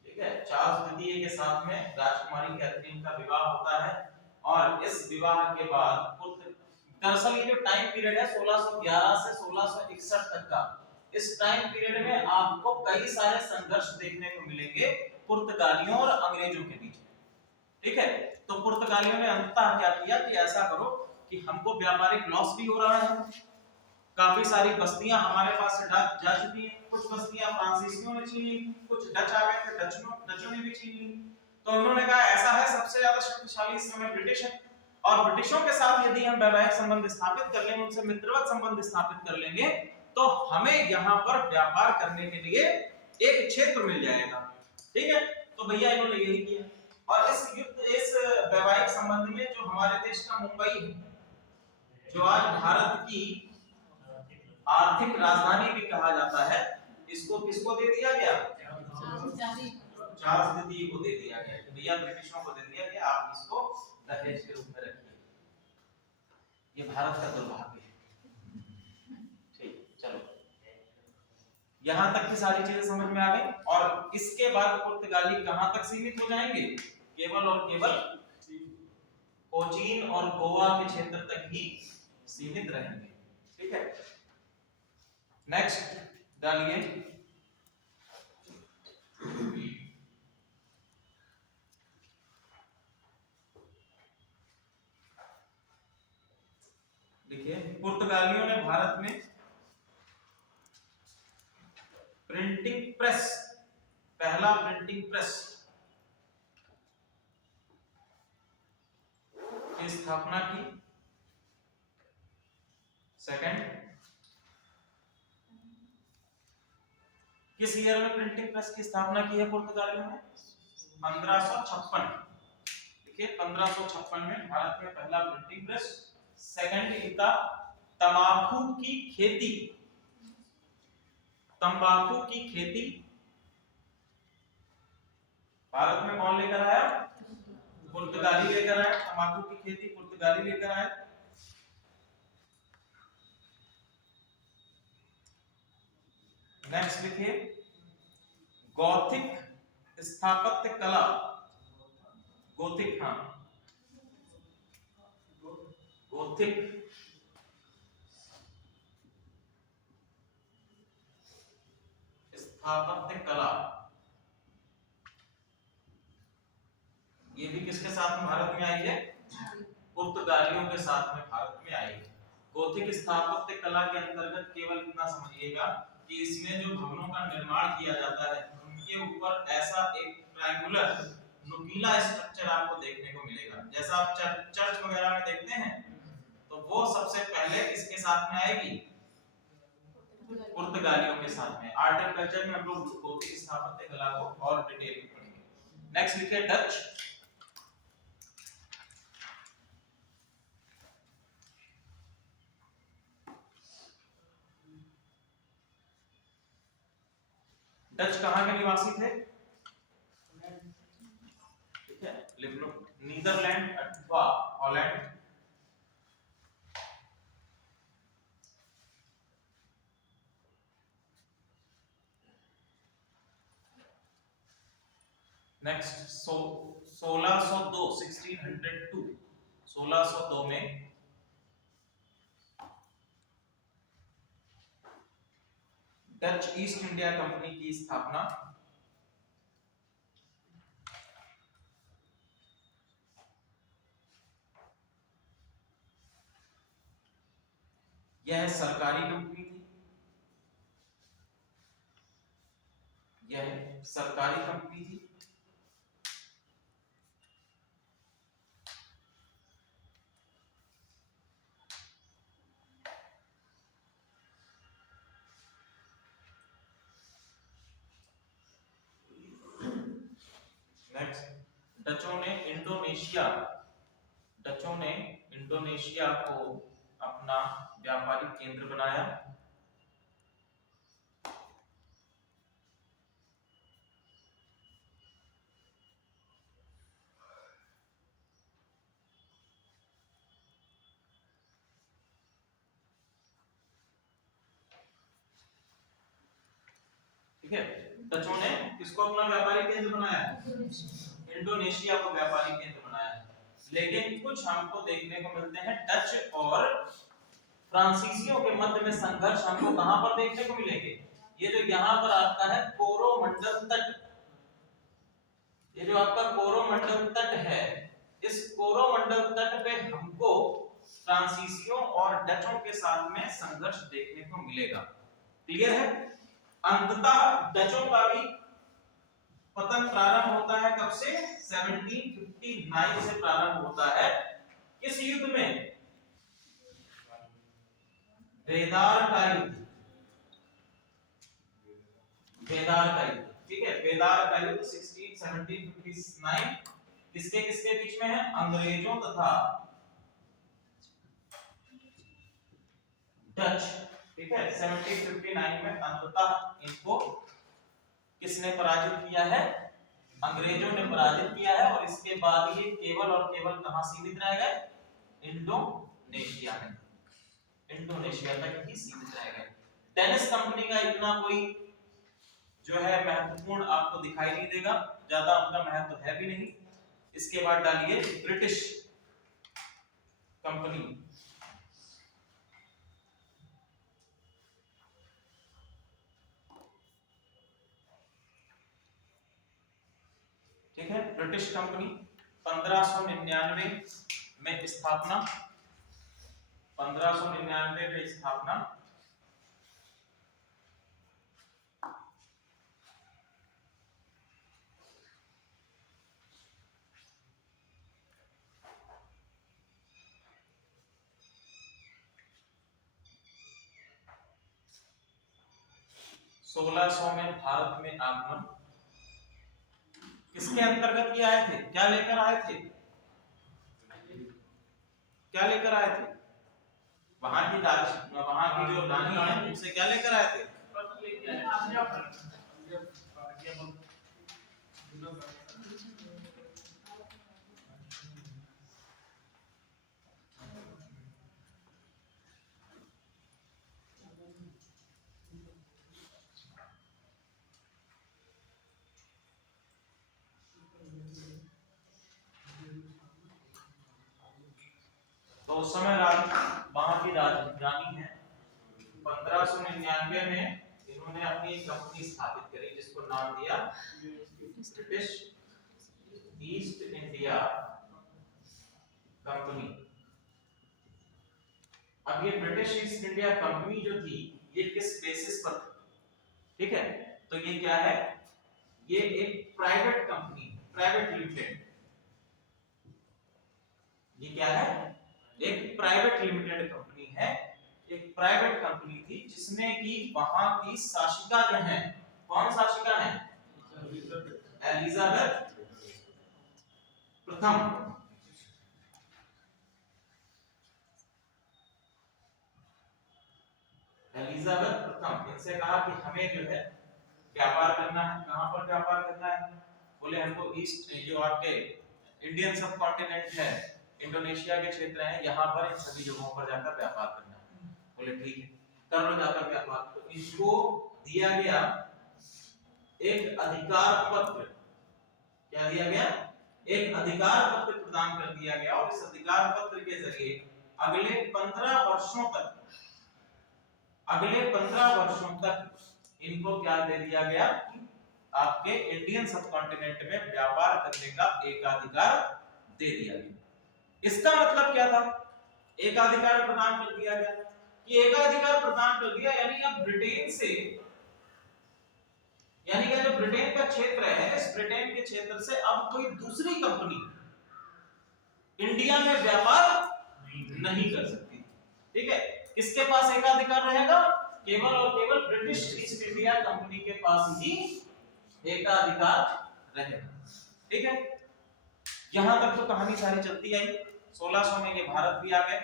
ठीक है, चार्ल्स द्वितीय के साथ में राजकुमारी कैथरीन का विवाह होता है। और इस विवाह के बाद दरअसल ये जो टाइम पीरियड है 1611 से 1661 तक का, इस टाइम पीरियड में आपको कई सारे संघर्ष देखने को मिलेंगे पुर्तगालियों और अंग्रेजों के बीच। ठीक है, तो पुर्तगालियों ने अंततः क्या किया कि ऐसा करो कि हमको व्यापारिक लॉस भी हो रहा है, काफी सारी बस्तियां हमारे पास से जा चुकी हैं, कुछ बस्तियां फ्रांसीसियों ने छीन ली, कुछ डच आ गए थे, डचों ने भी छीन ली। तो उन्होंने कहा ऐसा है, सबसे ज्यादा शक्तिशाली इस समय ब्रिटिश है, और ब्रिटिशों के साथ यदि हम वैवाहिक संबंध स्थापित कर लेंगे, उनसे मित्रवत संबंध स्थापित कर लेंगे, तो हमें यहाँ पर व्यापार करने के लिए एक क्षेत्र मिल जाएगा। ठीक है, तो भैया इन्होंने यही किया। और इस वैवाहिक संबंध में जो हमारे देश का मुंबई है, जो आज भारत की आर्थिक राजधानी भी कहा जाता है, इसको किसको दे दिया गया, चार्ल्स द्वितीय को दे दिया गया। तो भैया ब्रिटिशों को दे दिया गया, आप इसको दहेज के रूप में रखिए। ये भारत का दुर्भाग्य है। ठीक, चलो यहां तक की सारी चीजें समझ में आ गई। और इसके बाद पुर्तगाली कहां तक सीमित हो जाएंगे, केवल और केवल कोचीन और गोवा के क्षेत्र तक ही सीमित रहेंगे। ठीक है, नेक्स्ट डालिए देखिए, पुर्तगालियों ने भारत में प्रिंटिंग प्रेस, पहला प्रिंटिंग प्रेस की स्थापना की। सेकंड, किस ईयर में प्रिंटिंग प्रेस की स्थापना की है पुर्तगालियों ने, 1556। देखिए 1556 में भारत में पहला प्रिंटिंग प्रेस। सेकंड इनका तंबाकू की खेती, तंबाकू की खेती भारत में कौन लेकर आया, पुर्तगाली लेकर आए। तंबाकू की खेती पुर्तगाली लेकर आए। नेक्स्ट लिखिए गौथिक स्थापत्य कला, गोथिक, हाँ गोथिक स्थापत्य कला, ये भी किसके साथ में भारत में आई है, पुर्तगालियों के साथ में भारत में आई है। गोथिक स्थापत्य कला के अंतर्गत केवल इतना समझिएगा कि इसमें जो भवनों का निर्माण किया जाता है, उनके ऊपर ऐसा एक ट्रायंगुलर नुकीला स्ट्रक्चर आपको देखने को मिलेगा, जैसा आप चर्च वगैरह में देखते हैं। तो वो सबसे पहले किसके साथ में आएगी, पुर्तगालियों के साथ में। आर्ट एंड कल्चर में हम लोग गोथिक स्थापत्य कला को और डिटेल में पढ़ेंगे। नेक्स्ट लिखिए डच। डच कहां के निवासी थे, ठीक है, लिख लो, नीदरलैंड अथवा हॉलैंड। नेक्स्ट 1602 1602 1602 में डच ईस्ट इंडिया कंपनी की स्थापना यह सरकारी कंपनी थी, यह सरकारी कंपनी थी। नेक्स्ट, डचों ने इंडोनेशिया को अपना व्यापारिक केंद्र बनाया। ठीक है, डचों ने किसको अपना व्यापारिक केंद्र बनाया? इंडोनेशिया को व्यापारिक केंद्र बनाया। लेकिन कुछ हमको देखने को मिलते हैं डच और फ्रांसीसियों के मध्य में संघर्ष हमको कहां पर देखने को मिलेंगे? ये जो यहां पर आता है कोरोमंडल तट, ये जो आपका कोरोमंडल तट है, इस कोरोमंडल तट पे हमको फ्रांसीसियों और डचों के साथ में संघर्ष देखने को मिलेगा। क्लियर है? अंततः डचों का भी पतन प्रारंभ होता है कब से? 1759 से प्रारंभ होता है। किस युद्ध में? वेदार का युद्ध, वेदार का युद्ध। ठीक है, वेदार का युद्ध 1759 किसके किसके बीच में है? अंग्रेजों तथा डच। ठीक है, 1759 में अंततः इनको किसने पराजित किया है? अंग्रेजों ने पराजित किया है। और इसके बाद ये केवल और केवल कहां सीमित रह गए? इंडोनेशिया में, इंडोनेशिया तक ही सीमित रह गए। डेनिस कंपनी का इतना कोई जो है महत्वपूर्ण आपको दिखाई नहीं देगा, ज्यादा उनका महत्व है भी नहीं। इसके बाद डालिए ब्रिटिश कंपनी। ठीक है, ब्रिटिश कंपनी 1599 में स्थापना, 1599 में स्थापना। सोलह सौ में भारत में आगमन। किसके अंतर्गत ये आए थे? क्या लेकर आए थे? क्या लेकर आए थे? वहां की जो रानी है उनसे क्या लेकर आए थे? तो उस समय वहां की रानी है। 1599 में इन्होंने अपनी कंपनी स्थापित करी जिसको नाम दिया ब्रिटिश ईस्ट इंडिया कंपनी। अब ये ब्रिटिश ईस्ट इंडिया कंपनी जो थी ये किस बेसिस पर थी? ठीक है, तो ये क्या है? ये एक प्राइवेट कंपनी, प्राइवेट लिमिटेड। ये क्या है? एक प्राइवेट लिमिटेड कंपनी है, एक प्राइवेट कंपनी थी जिसमें कि वहां की शासिका जो है, कौन शासिका है? एलिजाबेथ प्रथम। एलिजाबेथ प्रथम, इनसे कहा कि हमें जो है व्यापार करना है। कहां पर व्यापार करना है? बोले हमको ईस्ट, जो आपके इंडियन सब कॉन्टिनेंट है, इंडोनेशिया के क्षेत्र हैं, यहाँ पर इन सभी जगहों पर जाकर व्यापार करना है। बोले ठीक है, कर लो जाकर व्यापार। तो इसको दिया गया एक अधिकार पत्र। क्या दिया गया? एक अधिकार पत्र प्रदान कर दिया गया और इस अधिकार पत्र के जरिए अगले 15 वर्षों तक इनको क्या दे दिया गया, आपके इंडियन सबकॉन्टिनेंट में व्यापार करने का एकाधिकार दे दिया गया। इसका मतलब क्या था, एकाधिकार प्रदान कर दिया गया कि एकाधिकार प्रदान कर दिया यानी अब ब्रिटेन से, यानी कि जो ब्रिटेन का क्षेत्र है, इस ब्रिटेन के क्षेत्र से अब कोई दूसरी कंपनी इंडिया में व्यापार नहीं कर सकती। ठीक है, किसके पास एकाधिकार रहेगा, केवल और केवल ब्रिटिश ईस्ट इंडिया कंपनी के पास ही एकाधिकार रहेगा। ठीक है, यहां तक तो कहानी सारी चलती आई। 1600 में ये भारत भी आ गए।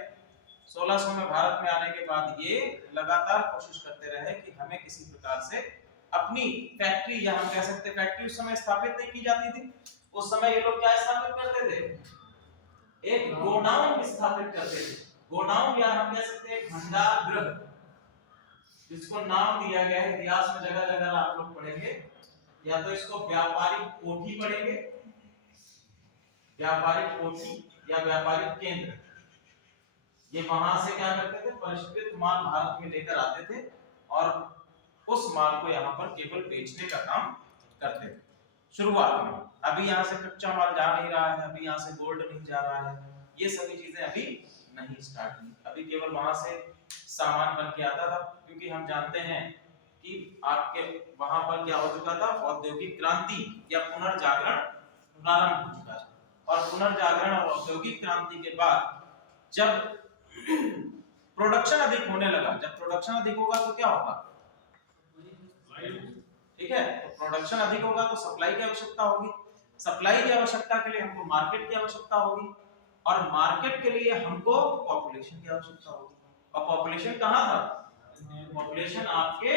1600 में भारत में आने के बाद ये लगातार कोशिश करते रहे कि हमें किसी प्रकार से अपनी फैक्ट्री, या हम कह सकते हैं फैक्ट्री उस समय स्थापित नहीं की जाती थी। उस समय ये लोग क्या स्थापित करते थे, एक गोडाउन स्थापित करते थे। गोडाउन या हम कह सकते हैं भंडार गृह, जिसको नाम दिया गया है इतिहास में जगह जगह आप लोग पढ़ेंगे, या तो इसको व्यापारिक कोठी पढ़ेंगे, व्यापारिक कोठी या व्यापारिक केंद्र। ये वहां से क्या करते थे, परिष्कृत माल भारत में लेकर आते थे और उस माल को यहाँ पर केवल बेचने का काम करते थे शुरुआत में। अभी यहाँ से कच्चा माल जा नहीं रहा है, अभी यहाँ से गोल्ड नहीं जा रहा है, ये सभी चीजें अभी नहीं स्टार्ट हुई। अभी केवल वहां से सामान बन के आता था, क्योंकि हम जानते हैं कि आपके वहां पर क्या हो चुका था, औद्योगिक क्रांति या पुनर्जागरण प्रारंभ हो चुका था। और पुनर्जागरण और औद्योगिक क्रांति के बाद जब प्रोडक्शन अधिक होने लगा, जब प्रोडक्शन अधिक होगा तो क्या होगा, ठीक है, तो प्रोडक्शन अधिक होगा तो सप्लाई की आवश्यकता होगी, सप्लाई की आवश्यकता के लिए हमको मार्केट की आवश्यकता होगी, और मार्केट के लिए हमको पॉपुलेशन की आवश्यकता होगी। और पॉपुलेशन कहाँ था, पॉपुलेशन आपके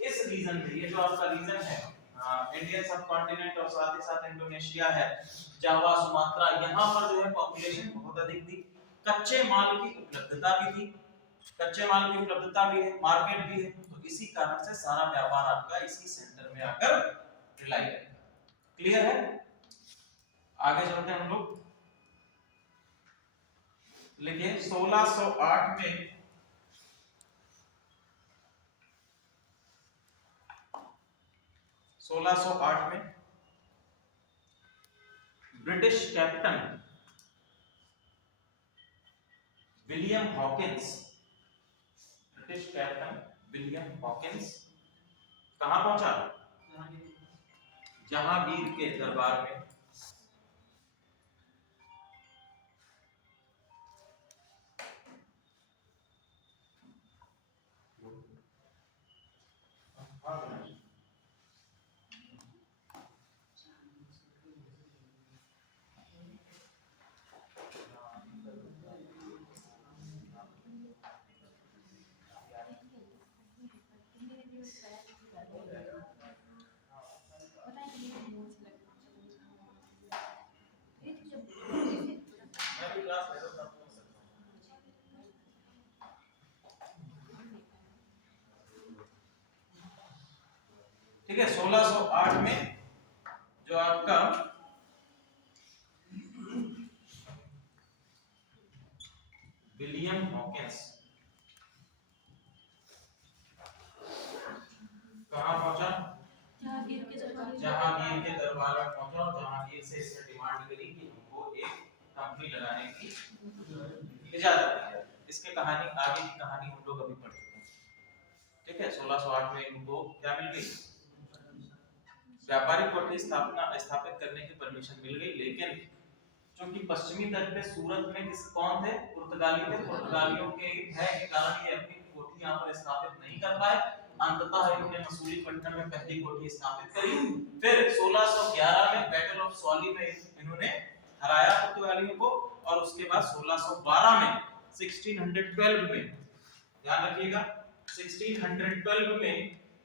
इस रीजन में, ये जो आपका रीजन है इंडियन सबकॉन्टिनेंट और साथ ही साथ इंडोनेशिया है, जावा, सुमात्रा, यहाँ पर जो है पॉपुलेशन बहुत अधिक थी। कच्चे माल की उपलब्धता भी थी, कच्चे माल की उपलब्धता भी है, मार्केट भी है, तो इसी कारण से सारा व्यापार आपका इसी सेंटर में आकर रिलाई करेगा। क्लियर है, आगे चलते हैं हम लोग। लिखिए 1608 में British captain William Hawkins, British captain William Hawkins कहां पहुंचा, जहांगीर के दरबार में। ठीक है, 1608 में जो आपका विलियम हॉकिंस कहां पहुंचा, जहांगीर के दरबार में पहुंचा, और जहांगीर से इसने डिमांड करी कि हमको एक कंपनी लगाने की इजाजत दी जाए। इसके कहानी, आगे की कहानी हम लोग अभी पढ़ चुके हैं। ठीक है, 1608 में इनको क्या मिल गई, व्यापारिक कोठी स्थापित करने की परमिशन मिल गई। लेकिन क्योंकि पश्चिमी तट पे सूरत में कौन थे, पुर्तगाली थे, पुर्तगालियों के भय के कारण ये अपनी कोठी यहाँ पर स्थापित नहीं कर पाए। अंततः इन्होंने मसूलीपट्टनम में पहली कोठी स्थापित करी। फिर 1611 में बैटल ऑफ सॉली में इन्होंने हराया पुर्तगालियों को, और उसके बाद 1612 में 1612 में, ध्यान रखिएगा, 1612 में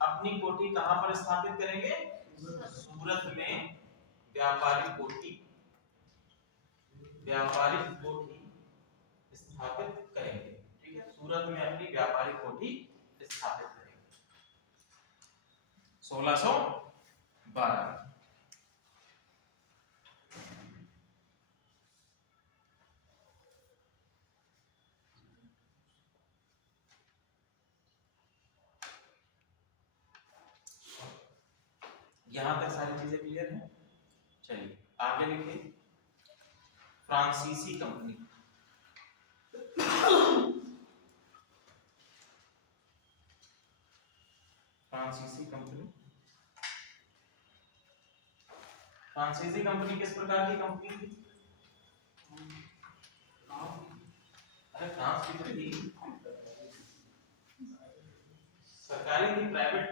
अपनी कोठी कहां पर स्थापित करेंगे, सूरत में व्यापारिक कोठी स्थापित करेंगे। ठीक है, सूरत में अपनी व्यापारिक कोठी स्थापित करेंगे 1612। यहां तक सारी चीजें क्लियर हैं? चलिए आगे लिखिए, फ्रांसीसी कंपनी। फ्रांसीसी कंपनी, फ्रांसीसी कंपनी किस प्रकार की कंपनी थी? अरे फ्रांस की तो थी, सरकारी थी, प्राइवेट?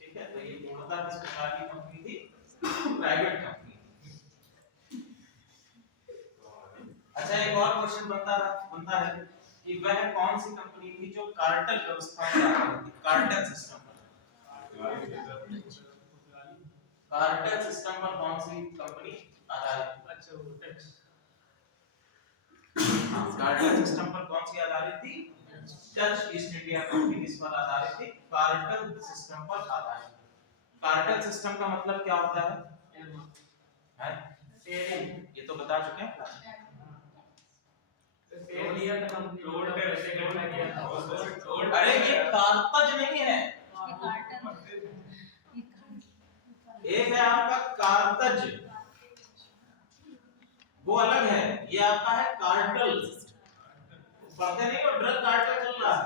ठीक है, तो ये पूर्णतः किस प्रकार की कंपनी थी? Private company. अच्छा, एक और क्वेश्चन बनता है कि वह कौन सी कंपनी थी जो कार्टेल व्यवस्था पर आधारित थी? कार्टेल सिस्टम पर, कार्टेल सिस्टम पर कौन सी कंपनी आधारित? कार्टेल सिस्टम पर कौन सी आधारित थी? डच ईस्ट इंडिया कंपनी किस पर आधारित थी? कार्टेल सिस्टम पर आधारित। कार्टेल सिस्टम का मतलब क्या होता है? ये तो बता चुके हैं। अरे ये कार्तज नहीं है, एक है आपका कार्तज, वो अलग है, ये आपका है कार्टल। पढ़ते नहीं हो, ड्रग कार्टल चल रहा है।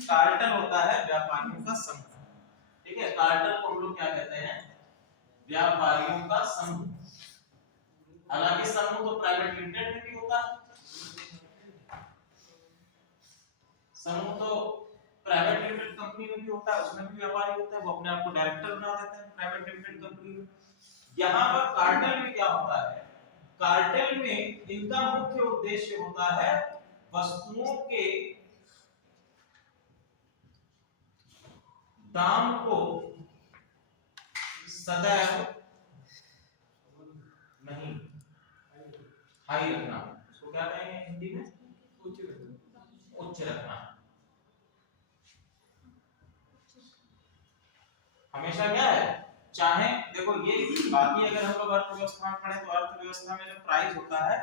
कार्टल होता है व्यापारियों का संघ, ठीक है। कार्टल को हम लोग क्या कहते हैं? व्यापारियों का संघ। हालांकि समूह तो प्राइवेट लिमिटेड में भी होता है, समूह तो प्राइवेट लिमिटेड कंपनी में भी होता है, उसमें भी व्यापारी होता है, वो अपने आप को डायरेक्टर बना देते हैं प्राइवेट लिमिटेड कंपनी में। यहाँ पर कार्टेल में क्या होता है? कार्टेल में इनका मुख्य उद्देश्य होता है वस्तुओं के दाम को सदैव नहीं हाई रखना, उसको क्या कहेंगे हिंदी में? उच्च रखना। हमेशा क्या है, चाहे देखो ये बाकी अगर हम लोग अर्थव्यवस्था में पढ़े तो अर्थव्यवस्था में जो प्राइस होता है,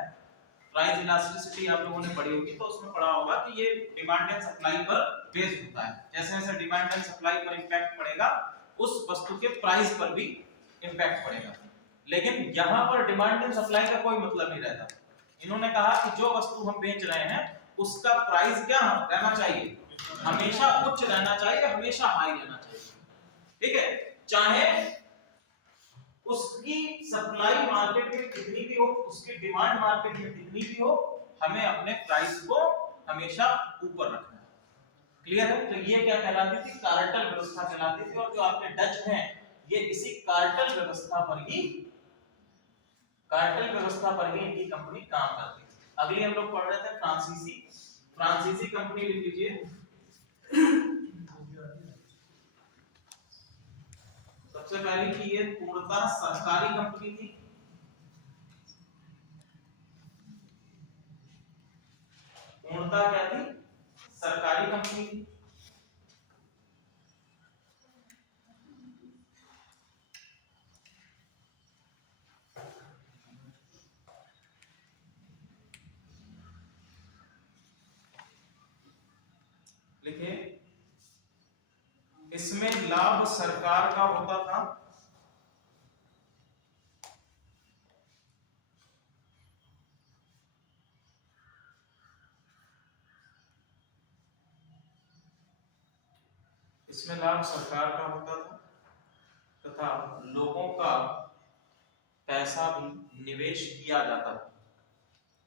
प्राइस इलास्टिसिटी आप लोगों ने पढ़ी होगी, तो उसमें पढ़ा होगा कि ये डिमांड एंड सप्लाई पर बेस्ड होता है। जैसे जैसे डिमांड एंड सप्लाई पर इंपैक्ट पड़ेगा, उस वस्तु के प्राइस पर भी इंपैक्ट पड़ेगा। लेकिन यहाँ पर डिमांड एंड सप्लाई का कोई मतलब नहीं रहता। इन्होंने कहा कि जो वस्तु हम बेच रहे हैं उसका प्राइस क्या रहना चाहिए? हमेशा उच्च रहना चाहिए, हमेशा हाई रहना चाहिए, ठीक है। चाहे उसकी सप्लाई मार्केट में कितनी भी हो, उसकी डिमांड मार्केट में कितनी भी हो, हमें अपने प्राइस को हमेशा ऊपर रखना है। क्लियर है? तो ये क्या कहलाती थी? कार्टेल व्यवस्था कहलाती थी। और जो आपके डच हैं, ये इसी कार्टेल व्यवस्था पर ही, कार्टेल व्यवस्था पर ही इनकी कंपनी काम करती थी। अगली हम लोग पढ़ रहे थे फ्रांसीसी, फ्रांसीसी कंपनी लिख लीजिए। सबसे पहले की ये पूर्णतः सरकारी कंपनी थी, पूर्णतः क्या थी? सरकारी कंपनी थी। लिखे, इसमें लाभ सरकार का होता था, इसमें लाभ सरकार का होता था तथा लोगों का पैसा भी निवेश किया जाता था,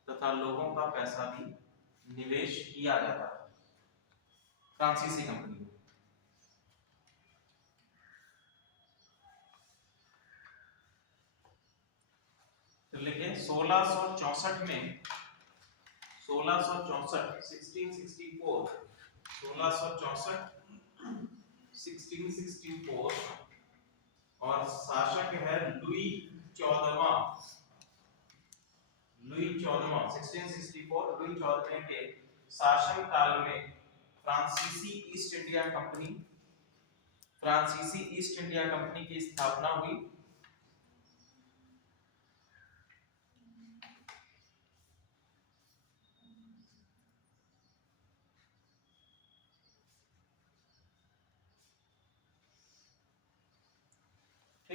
तथा लोगों का पैसा भी निवेश किया जाता था फ्रांसीसी कंपनी में। तो लिखे 1664 में, 1664 1664 1664 और शासक है लुई 14वां, लुई 14वां 1664 लुई 14वें के शासन काल में फ्रांसीसी ईस्ट इंडिया कंपनी, फ्रांसीसी ईस्ट इंडिया कंपनी की स्थापना हुई।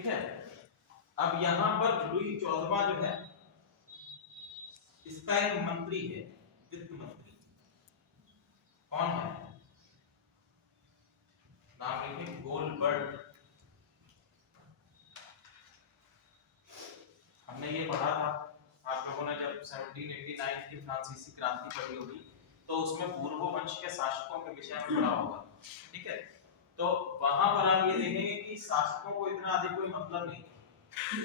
है। अब यहाँ पर लुई 14वां जो है इसका एक मंत्री है, वित्त मंत्री। कौन है? नाम लिखिए, गोलबर्ट। हमने ये पढ़ा था आप लोगों ने जब 1789 की फ्रांसीसी क्रांति पढ़ी होगी, तो उसमें पूर्व वंश के शासकों के विषय में पढ़ा होगा। ठीक है, तो वहां पर आप ये देखेंगे कि शासकों को इतना अधिक कोई मतलब नहीं,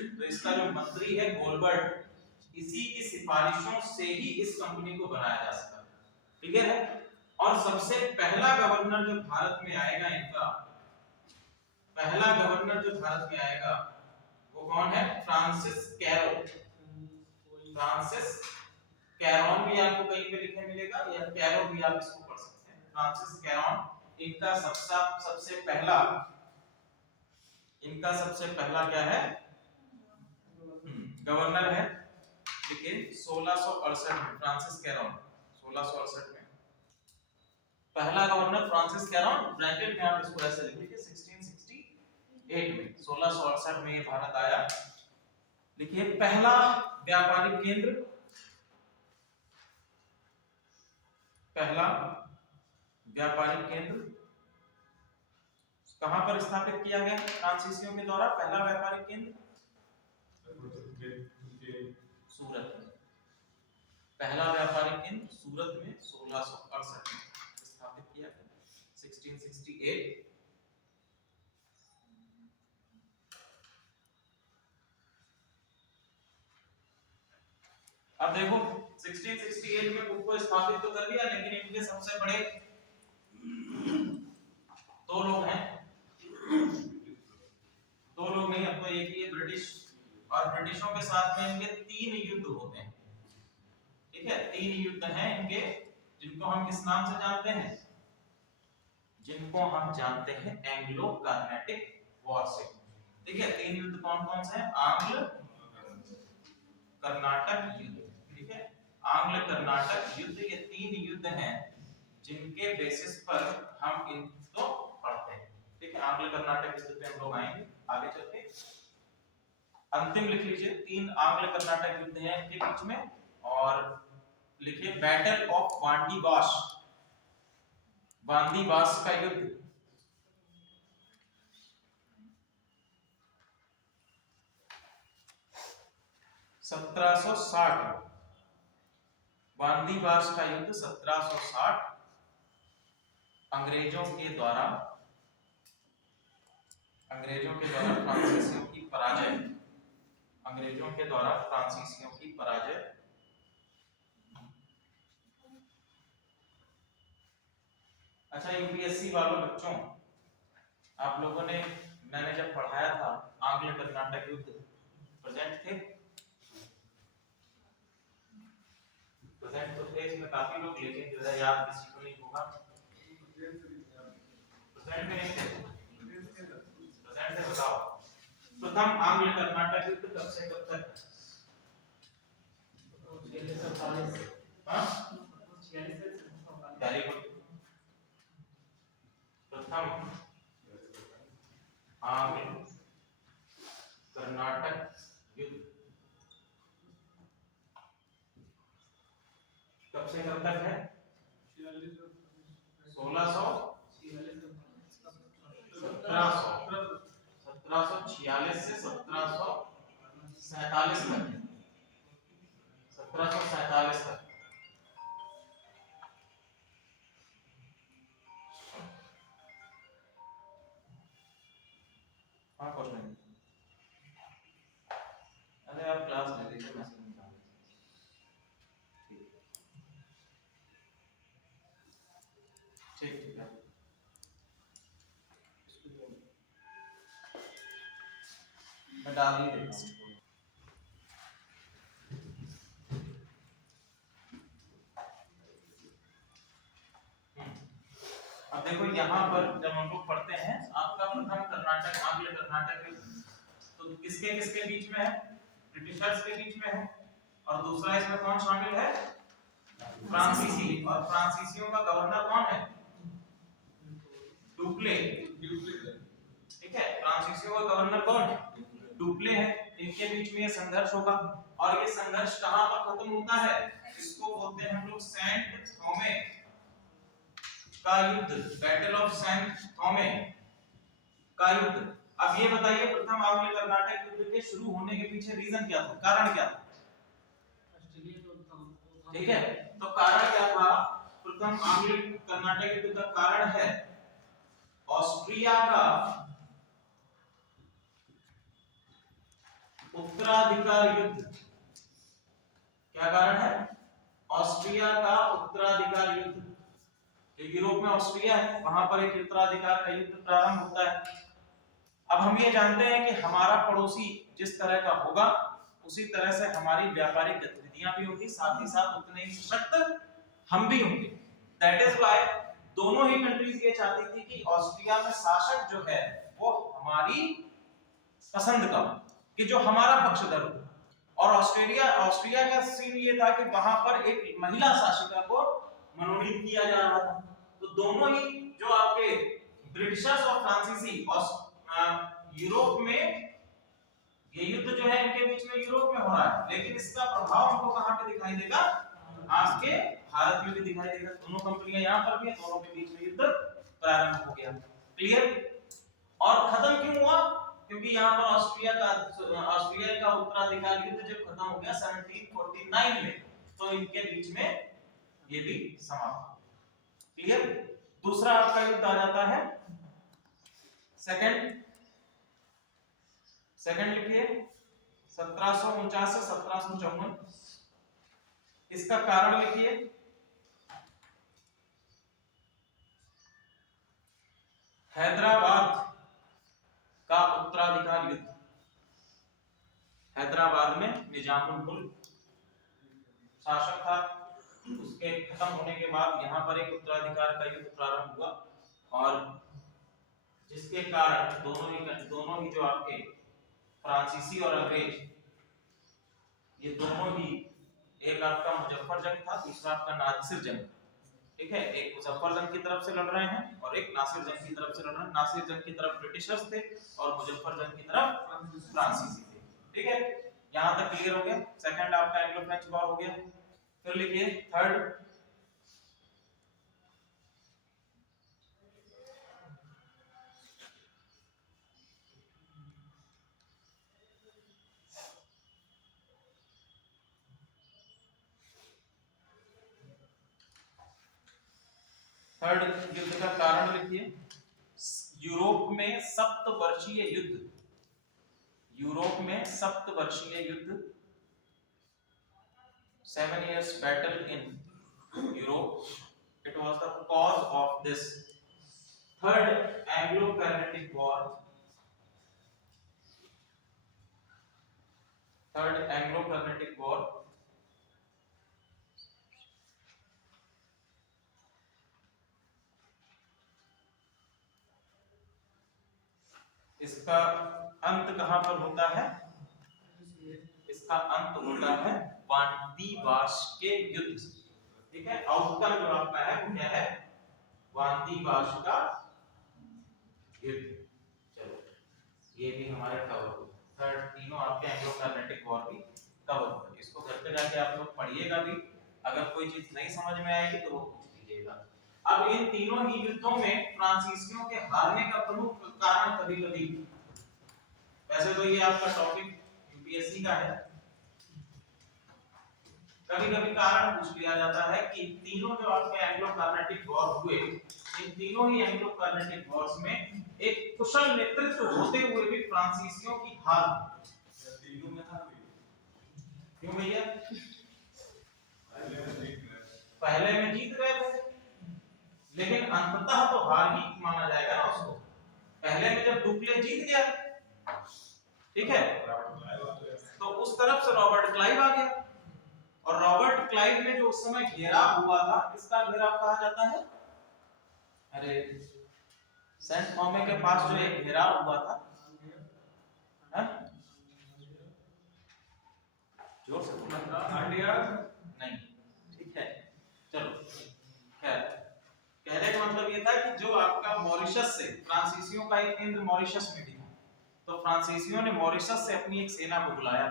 तो इसका जो मंत्री है गोलबर्ट, इसी की सिफारिशों से ही इस कंपनी को बनाया जा सका। ठीक है, और सबसे पहला गवर्नर जो भारत में आएगा, इनका पहला गवर्नर जो भारत में आएगा वो कौन है? Francis Cairo. फ्रांसिस कैरोन भी आपको कहीं पे लिखे मिलेगा, या कैरो भी आप इसको पढ़ सकते हैं। फ्रांसिस कैरोन इनका सबसे पहला क्या है? गवर्नर है। देखिए 1668 में फ्रांसिस कैरोन, 1668 में पहला गवर्नर फ्रांसिस कैरोन, ब्रैकेट में आप इसको ऐसे लिखिए 1668 में, 1668 में ये भारत आया। देखिए पहला व्यापारिक केंद्र, पहला व्यापारिक केंद्र कहां पर स्थापित किया गया फ्रांसीसियों के द्वारा? पहला व्यापारिक केंद्र सूरत में। पहला व्यापारिक केंद्र सूरत में 1668 में स्थापित किया गया, 1668। अब देखो 1668 में बुक को स्थापित तो कर दिया, लेकिन इनके सबसे बड़े दो लोग हैं, दो लोग नहीं, अब तो एक ही है, ब्रिटिश। और ब्रिटिशों के साथ में इनके 3 युद्ध होते हैं। ठीक है, 3 युद्ध हैं इनके, जिनको हम किस नाम से जानते हैं? जिनको हम जानते हैं एंग्लो कर्नाटिक वॉर से। ठीक है, 3 युद्ध कौन कौन से हैं? आंग्ल कर्नाटक युद्ध। ठीक है, आंग्ल कर्नाटक युद्ध, ये 3 युद्ध हैं जिनके बेसिस पर हम इनको पढ़ते हैं। ठीक है, आंग्ल कर्नाटक युद्ध पे हम लोग आएंगे आगे चलते। अंतिम लिख लीजिए, 3 आंग्ल कर्नाटक युद्ध हैं इनके बीच में, और लिखिए बैटल ऑफ वांडीवाश, वांदीवास का युद्ध। वांदीवास का युद्ध 1760 अंग्रेजों के द्वारा फ्रांसीसियों की पराजय, अंग्रेजों के द्वारा फ्रांसीसियों की पराजय। अच्छा यूपीएससी वालों बच्चों, आप लोगों ने, मैंने जब पढ़ाया था आंग्ल कर्नाटक युद्ध, प्रेजेंट थे? प्रेजेंट तो थे, इसमें काफी लोग, लेकिन जरा याद किसी को नहीं होगा। प्रेजेंट में नहीं थे? प्रेजेंट है, बताओ। प्रथम आंग्ल कर्नाटक युद्ध कब से कब तक? हाँ, वेरी गुड। प्रथम आंग्ल कर्नाटक युद्ध कब से कब तक है? 1746 से 1747 तक, 1747 तक। हाँ क्वेश्चन, अरे आप क्लास ले लीजिए, मैसेज निकाल लीजिए। ठीक है, मैं डाल ही देता हूँ। अब देखो यहाँ पर जब हम लोग पढ़ते हैं आपका प्रथम कर्नाटक आंग्ल कर्नाटक युद्ध, तो किसके किसके बीच में है? ब्रिटिशर्स के बीच में है। और दूसरा इसमें कौन शामिल है? फ्रांसीसी। और फ्रांसीसियों का गवर्नर कौन है? डुप्ले। ठीक है, फ्रांसीसियों का गवर्नर कौन है? इनके बीच में ये संघर्ष होगा और ये संघर्ष कहां पर खत्म होता है, इसको बोलते हैं हम लोग सेंट थोमे का युद्ध, बैटल ऑफ सेंट थोमे का युद्ध। अब ये बताइए प्रथम आंग्लो कर्नाटक युद्ध के शुरू होने के पीछे रीजन क्या था, कारण क्या था? ठीक है, तो कारण क्या था? प्रथम आंग्लो कर्नाटक युद्ध का कारण है ऑस्ट्रिया का उत्तराधिकार युद्ध। क्या कारण है? ऑस्ट्रिया का उत्तराधिकार युद्ध। जो यूरोप में ऑस्ट्रिया है वहां पर एक उत्तराधिकार का युद्ध प्रारंभ होता है। अब हम ये जानते हैं कि हमारा पड़ोसी जिस तरह का होगा उसी तरह से हमारी व्यापारिक गतिविधियां भी होगी, साथ ही साथ उतने ही सशक्त हम भी होंगे। दैट इज व्हाई दोनों ही कंट्रीज ये चाहती थी कि ऑस्ट्रिया में शासक जो है वो हमारी पसंद का, कि जो हमारा पक्षधर हो। और ऑस्ट्रिया का सीन ये था कि वहां पर एक महिला शासिका को मनोनीत किया जा रहा था। तो दोनों ही जो आपके ब्रिटिशर्स और फ्रांसीसी यूरोप में, ये युद्ध जो है इनके बीच में यूरोप में हो रहा है, लेकिन इसका प्रभाव हमको कहां पे दिखाई देगा? आज के भारत में भी दिखाई देगा। दोनों कंपनियां यहां पर भी है, दोनों के बीच में युद्ध प्रारंभ हो गया। क्लियर? और खत्म क्यों हुआ? क्योंकि यहाँ पर ऑस्ट्रिया का उत्तराधिकार युद्ध जब खत्म हो गया 1749 में, तो इनके बीच में ये भी समाप्त। क्लियर? दूसरा आपका युद्ध आ जाता है सेकंड लिखिए 1749 से 1754। इसका कारण लिखिए हैदराबाद का उत्तराधिकार युद्ध। हैदराबाद में निजामुल मुल्क शासक था, उसके खत्म होने के बाद यहाँ पर एक उत्तराधिकार का युद्ध प्रारंभ हुआ और जिसके कारण दोनों ही जो आपके फ्रांसीसी और अंग्रेज, ये दोनों ही, एक आपका मुजफ्फर जंग था, दूसरा आपका नासिर जंग। ठीक है, एक मुजफ्फर जंग की तरफ से लड़ रहे हैं और एक नासिर जंग की तरफ से लड़ रहे हैं। नासिर जंग की तरफ ब्रिटिशर्स थे और मुजफ्फर जंग की तरफ फ्रांसीसी थे। ठीक है, यहां तक क्लियर हो गया। सेकंड आपका एंग्लो फ्रेंच वॉर हो गया। फिर लिखिए थर्ड युद्ध का कारण लिखिए यूरोप में सप्तवर्षीय युद्ध। यूरोप में सप्तवर्षीय युद्ध, 7 years battle in Europe, it was the cause of this third Anglo-Carnatic war। Third Anglo-Carnatic war इसका अंत कहां पर होता है? इसका अंत होता है वांतीवाश के युद्ध से। ठीक है, आउटकम जो आपका है वो क्या है? वांतीवाश का युद्ध। चलो ये भी हमारे कवर हो। थर्ड तीनों आपके एंग्लो कर्नाटिक वॉर भी कवर हो। इसको घर पे जाके आप लोग पढ़िएगा भी, अगर कोई चीज नहीं समझ में आएगी तो वो पूछ लीजिएगा। अब इन तीनों ही युद्धों में फ्रांसीसियों के हारने का प्रमुख कारण कभी-कभी, वैसे तो ये आपका टॉपिक यूपीएससी का है, कभी-कभी कारण पूछ लिया जाता है कि तीनों जो आपके एंग्लो कर्नाटिक वॉर हुए, इन तीनों ही एंग्लो कर्नाटिक वॉर्स में एक कुशल नेतृत्व होते हुए भी फ्रांसीसियों की हार। क्यों भैया? पहले में जीत गए थे, लेकिन अंततः तो हार ही माना जाएगा ना उसको। पहले में जब डुप्ले जीत गया, ठीक है, तो उस तरफ से रॉबर्ट क्लाइव आ गया और रॉबर्ट क्लाइव में जो उस समय घेराव हुआ था, किसका घेराव कहा जाता है? अरे सेंट थॉमे के पास जो एक घेराव हुआ था, जोर से बोलना नहीं, ठीक है, चलो खैर, कहने का मतलब ये था कि जो आपका मॉरिशस से, फ्रांसीसियों का एक केंद्र मॉरिशस में भी था, तो फ्रांसीसियों ने मॉरिशस से अपनी एक सेना को बुलाया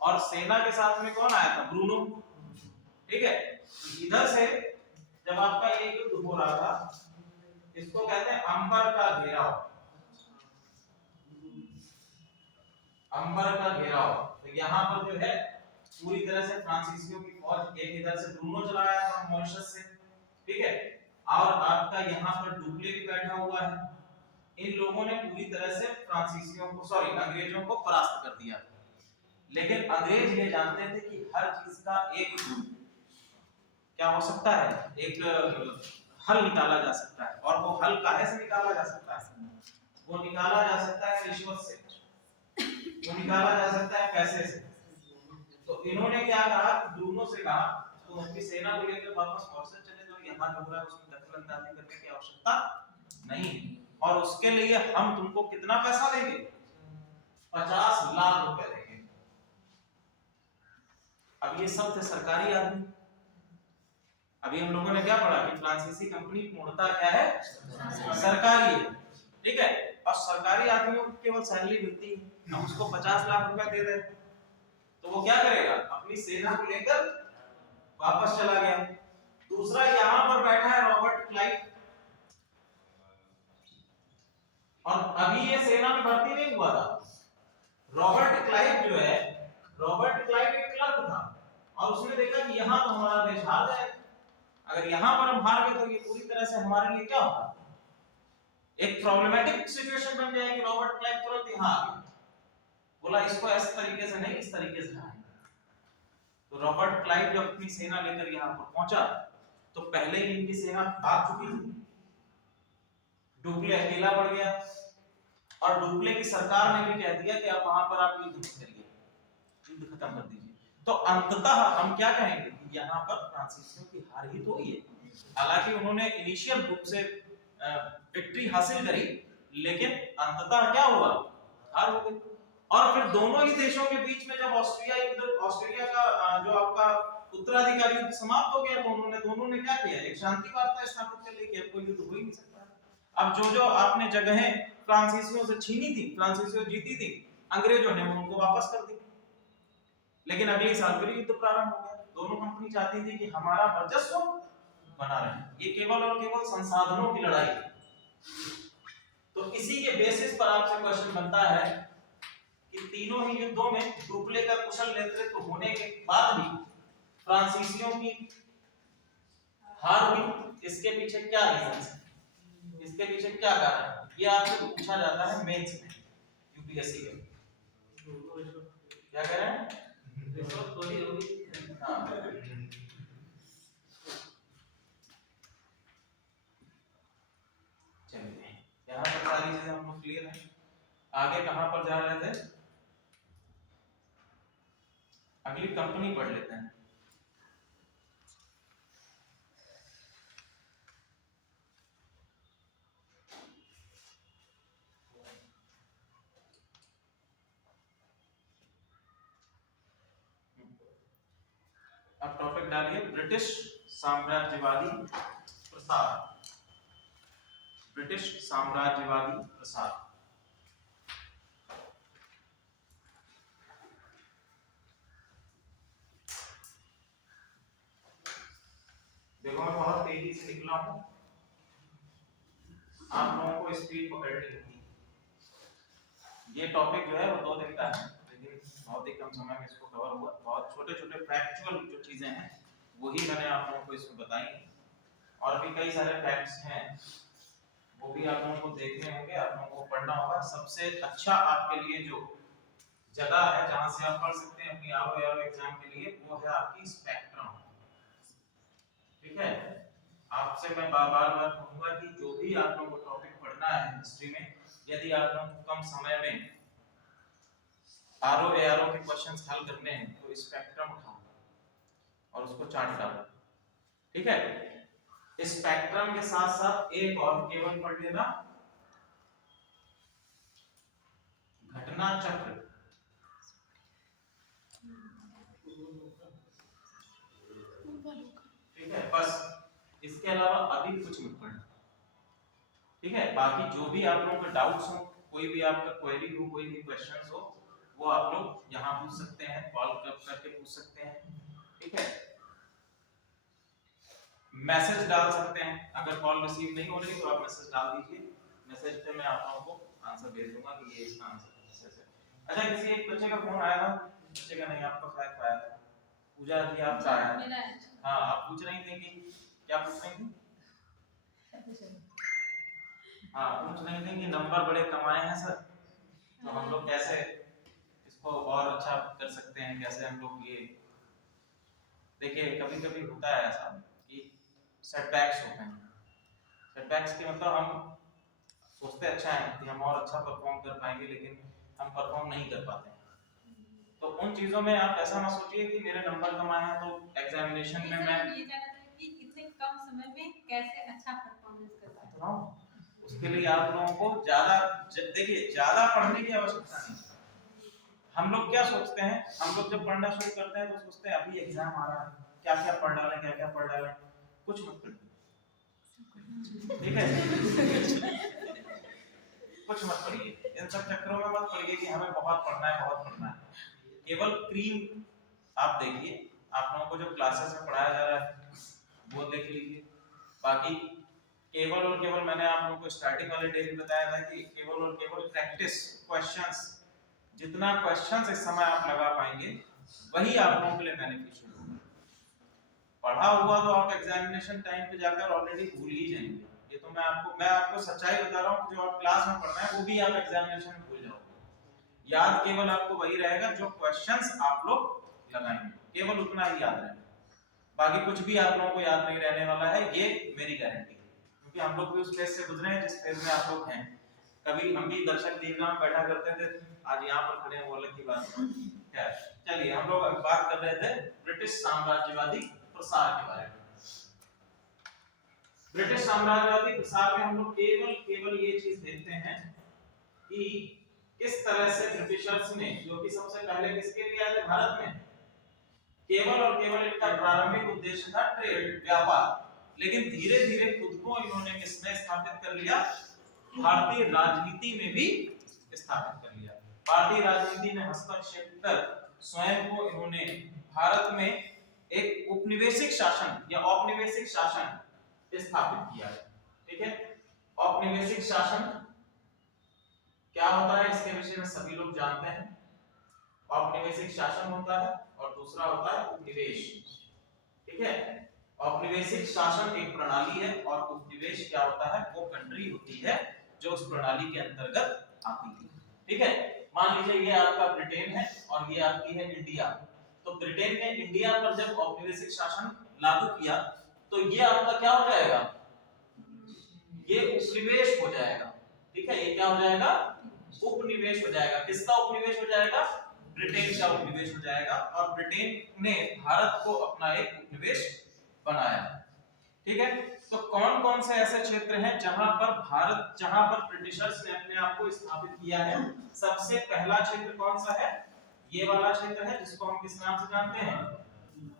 और सेना के साथ में कौन आया था? ब्रूनो। ठीक है, इधर से जब आपका ये युद्ध हो रहा था, इसको कहते हैं अंबर का घेराव। अंबर का घेराव, तो यहाँ पर जो है पूरी तरह से फ्रांसीसियों की फौज, एक इधर से ब्रूनो चलाया था मॉरिशस से, ठीक है, और आपका यहाँ पर डुप्ले भी बैठा हुआ है। इन लोगों ने पूरी तरह से फ्रांसीसियों को, सॉरी, अंग्रेजों को परास्त कर दिया। लेकिन अंग्रेज ये जानते थे कि हर चीज का एक क्या हो सकता है, एक हल निकाला जा सकता है, और वो हल काहे से निकाला जा सकता है? वो निकाला जा सकता है रिश्वत से, वो निकाला जा सकता है पैसे से। तो इन्होंने क्या कहा, ब्रूनो से कहा तुम अपनी सेना को लेकर वापस मॉरिशस चले जाओ, यहाँ जो हो रहा है उसमें दखल-अंदाजी करने की आवश्यकता नहीं, और उसके लिए हम तुमको कितना पैसा देंगे? 50 लाख रुपए देंगे। अब ये सब थे सरकारी आदमी। अभी हम लोगों ने क्या पढ़ा कि फ्रांसीसी कंपनी पूर्णतः क्या है? सरकारी है, ठीक है, और सरकारी आदमियों को केवल सैलरी मिलती है, हम उसको 50 लाख रुपए दे रहे हैं, तो वो क्या करेगा? अपनी सेना को लेकर वापस चला गया। दूसरा, यहां पर बैठा है रॉबर्ट क्लाइव, और अभी ये सेना में भर्ती नहीं हुआ था। रॉबर्ट क्लाइव जो है, रॉबर्ट क्लाइव एक क्लर्क था, और उसने देखा कि यहाँ तो हमारा देश हार जाएगा, अगर यहाँ पर हम हार गए तो ये पूरी तरह से हमारे लिए क्या होगा? एक प्रॉब्लमेटिक सिचुएशन बन जाएगी। रॉबर्ट क्लाइव तुरंत यहाँ आ गया, बोला इसको इस तरीके से नहीं, इस तरीके से आए। तो रॉबर्ट क्लाइव जब अपनी सेना लेकर यहाँ पर पहुंचा, तो पहले ही इनकी सेना भाग चुकी थी, डुप्ले अकेला बढ़ गया, और डुप्ले की सरकार ने भी कह दिया कि अब वहां पर आप युद्ध मत करिए, युद्ध खत्म कर दीजिए। तो अंततः हम क्या कहेंगे कि यहाँ पर फ्रांसीसियों की हार ही तो हुई है। हालांकि उन्होंने इनिशियल रूप से विक्ट्री हासिल करी, लेकिन अंततः क्या हुआ? हार हो गई। और फिर दोनों ही देशों के बीच में जब ऑस्ट्रेलिया का जो आपका उत्तराधिकारी युद्ध समाप्त हो गया, तो उन्होंने दोनों ने क्या किया? एक शांति वार्ता स्थापित कर ली कि अब कोई युद्ध हो ही नहीं सकता। अब जो आपने जगहें फ्रांसीसियों से छीनी थी, फ्रांसीसियों जीती थी, अंग्रेजों ने उनको वापस कर दी। लेकिन अगले साल फिर युद्ध प्रारंभ हो गया। दोनों कंपनी चाहती थी कि हमारा वर्चस्व बना रहे। ये केवल और केवल संसाधनों की लड़ाई है। तो इसी के बेसिस पर आपसे क्वेश्चन बनता है कि तीनों ही युद्धों में डुप्ले का कुशल नेतृत्व होने के बाद भी फ्रांसीसियों की हार हुई, इसके पीछे क्या रीजन है, इसके पीछे क्या कारण है? ये आपसे पूछा जाता है मेंस में, यूपीएससी में। क्या कह रहे हैं? चलिए, यहाँ पर सारी चीजें हम लोग क्लियर हैं। आगे कहाँ पर जा रहे थे? अगली कंपनी पढ़ लेते हैं। अब टॉपिक डालिए ब्रिटिश साम्राज्यवादी प्रसार। ब्रिटिश साम्राज्यवादी प्रसार। देखो मैं बहुत तेजी से निकला हूं, आप लोगों को स्पीड पकड़नी होगी। ये टॉपिक जो है वो 2 दिन का है, लेकिन बहुत ही कम समय में इसको कवर हुआ। बहुत छोटे छोटे फैक्चुअल जो चीजें हैं वही मैंने आप लोगों को इसमें बताई, और भी कई सारे फैक्ट्स हैं वो भी आप लोगों को देखने होंगे, आप लोगों को पढ़ना होगा। सबसे अच्छा आपके लिए जो जगह है जहां से आप पढ़ सकते हैं अपनी आरओ एग्जाम के लिए, वो है आपकी स्पेक्ट्रम। ठीक है, आपसे मैं बार बार कहूंगा कि जो भी आप लोगों को टॉपिक पढ़ना है हिस्ट्री में, यदि आप लोगों को कम समय में आरओ के क्वेश्चंस हल करने हैं तो स्पेक्ट्रम उठाओ और उसको चार्ट डालो। ठीक है, स्पेक्ट्रम के साथ साथ एक और केवल पढ़ लेना, घटना चक्र। ठीक है, बस इसके अलावा अभी कुछ मत पढ़ना। ठीक है, बाकी जो भी आप लोगों के डाउट्स हो कोई भी आपका क्वेरी हो, कोई भी क्वेश्चंस हो, वो आप लोग यहाँ पूछ सकते हैं, कॉल करके पूछ सकते हैं, ठीक है। मैसेज डाल सकते हैं, अगर कॉल रिसीव नहीं हो रही तो आप मैसेज डाल दीजिए, मैसेज पे मैं आप लोगों को आंसर भेज दूंगा कि ये इसका आंसर है। अच्छा, किसी एक बच्चे का फोन आया था, बच्चे का नहीं, आपका शायद आया था, पूजा जी आपका आया। मेरा है। हाँ, आप पूछ रही थी कि क्या पूछ रही थी? हाँ, पूछ रही थी कि नंबर बड़े कमाए हैं सर, तो हम लोग कैसे इसको और अच्छा कर सकते हैं, कैसे हम लोग ये, देखिए कभी कभी होता है ऐसा कि सेटबैक्स होते हैं। सेटबैक्स के मतलब हम सोचते अच्छा है कि हम और अच्छा परफॉर्म कर पाएंगे, लेकिन हम परफॉर्म नहीं कर पाते हैं। तो उन चीजों में आप ऐसा ना सोचिए कि मेरे नंबर कम आए हैं तो एग्जामिनेशन में मैं ये जानना था कि इतने कम समय में कैसे अच्छा परफॉर्मेंस कर पाए। तो उसके लिए आप लोगों को ज्यादा, देखिए ज्यादा पढ़ने की आवश्यकता नहीं। हम लोग क्या सोचते हैं, हम लोग जब पढ़ना शुरू करते हैं तो सोचते हैं अभी एग्जाम आ रहा है, क्या क्या पढ़ डालें, क्या क्या पढ़ डालें, कुछ मत पढ़िए, ठीक है। कुछ मत पढ़िए, इन सब चक्करों में मत पढ़िए कि हमें बहुत पढ़ना है, बहुत पढ़ना है। केवल क्रीम आप देखिए, आप लोगों को जो क्लासेस में पढ़ाया जा रहा है वो देख लीजिए। बाकी केवल और केवल मैंने आप लोगों को स्टार्टिंग वाले डे में बताया था कि केवल और केवल प्रैक्टिस क्वेश्चंस, जितना क्वेश्चंस इस समय आप लगा पाएंगे वही आप लोगों के लिए बेनिफिशियल होगा। पढ़ा हुआ तो आप एग्जामिनेशन टाइम पे जाकर ऑलरेडी भूल ही जाएंगे। ये तो मैं आपको सच्चाई बता रहा हूँ कि जो आप क्लास में पढ़ना है वो भी आप एग्जामिनेशन में भूल जाओगे। याद केवल आपको वही रहेगा जो क्वेश्चंस आप लोग लगाएंगे, केवल उतना ही याद रहेगा। बाकी कुछ भी आप लोगों को याद नहीं रहने वाला है, ये मेरी गारंटी है, क्योंकि हम लोग भी उस फेज से गुजरे हैं जिस फेज में आप लोग हैं। कभी हम भी दर्शक दीर्घा में बैठा करते थे, आज यहाँ पर खड़े हैं वो अलग की बात है। खैर चलिए, हम लोग बात कर रहे थे ब्रिटिश साम्राज्यवादी प्रसार के बारे में। ब्रिटिश साम्राज्यवादी प्रसार में हम लोग केवल ये चीज देखते हैं कि किस तरह से ब्रिटिशर्स ने, जो कि सबसे पहले किसके लिए आए थे भारत में, केवल और केवल इनका प्रारंभिक उद्देश्य था ट्रेड, व्यापार, लेकिन धीरे धीरे खुद को इन्होंने किसने स्थापित कर लिया, भारतीय राजनीति में भी स्थापित कर लिया। भारतीय राजनीति में हस्तक्षेप कर स्वयं को इन्होंने भारत में एक उपनिवेशिक शासन या औपनिवेशिक शासन स्थापित किया। ठीक है, औपनिवेशिक शासन क्या होता है इसके विषय में सभी लोग जानते हैं। औपनिवेशिक शासन होता है और दूसरा होता है उपनिवेश। ठीक है, औपनिवेशिक शासन एक प्रणाली है और उपनिवेश क्या होता है, वो कंट्री होती है जो उस प्रणाली के अंतर्गत आती है। ठीक है, मान लीजिए ये आपका ब्रिटेन है और ये आपकी है इंडिया। तो ब्रिटेन ने इंडिया पर जब औपनिवेशिक शासन लागू किया तो ये आपका क्या हो जाएगा, ये उपनिवेश हो जाएगा। ठीक है, ये क्या हो जाएगा, उपनिवेश हो जाएगा। किसका उपनिवेश हो जाएगा, ब्रिटेन का उपनिवेश हो जाएगा। और ब्रिटेन ने भारत को अपना एक उपनिवेश बनाया। ठीक है, तो कौन कौन से ऐसे क्षेत्र हैं जहां पर ब्रिटिशर्स ने अपने आप को स्थापित किया है। सबसे पहला क्षेत्र कौन सा है, ये वाला क्षेत्र है जिसको हम किस नाम से जानते हैं,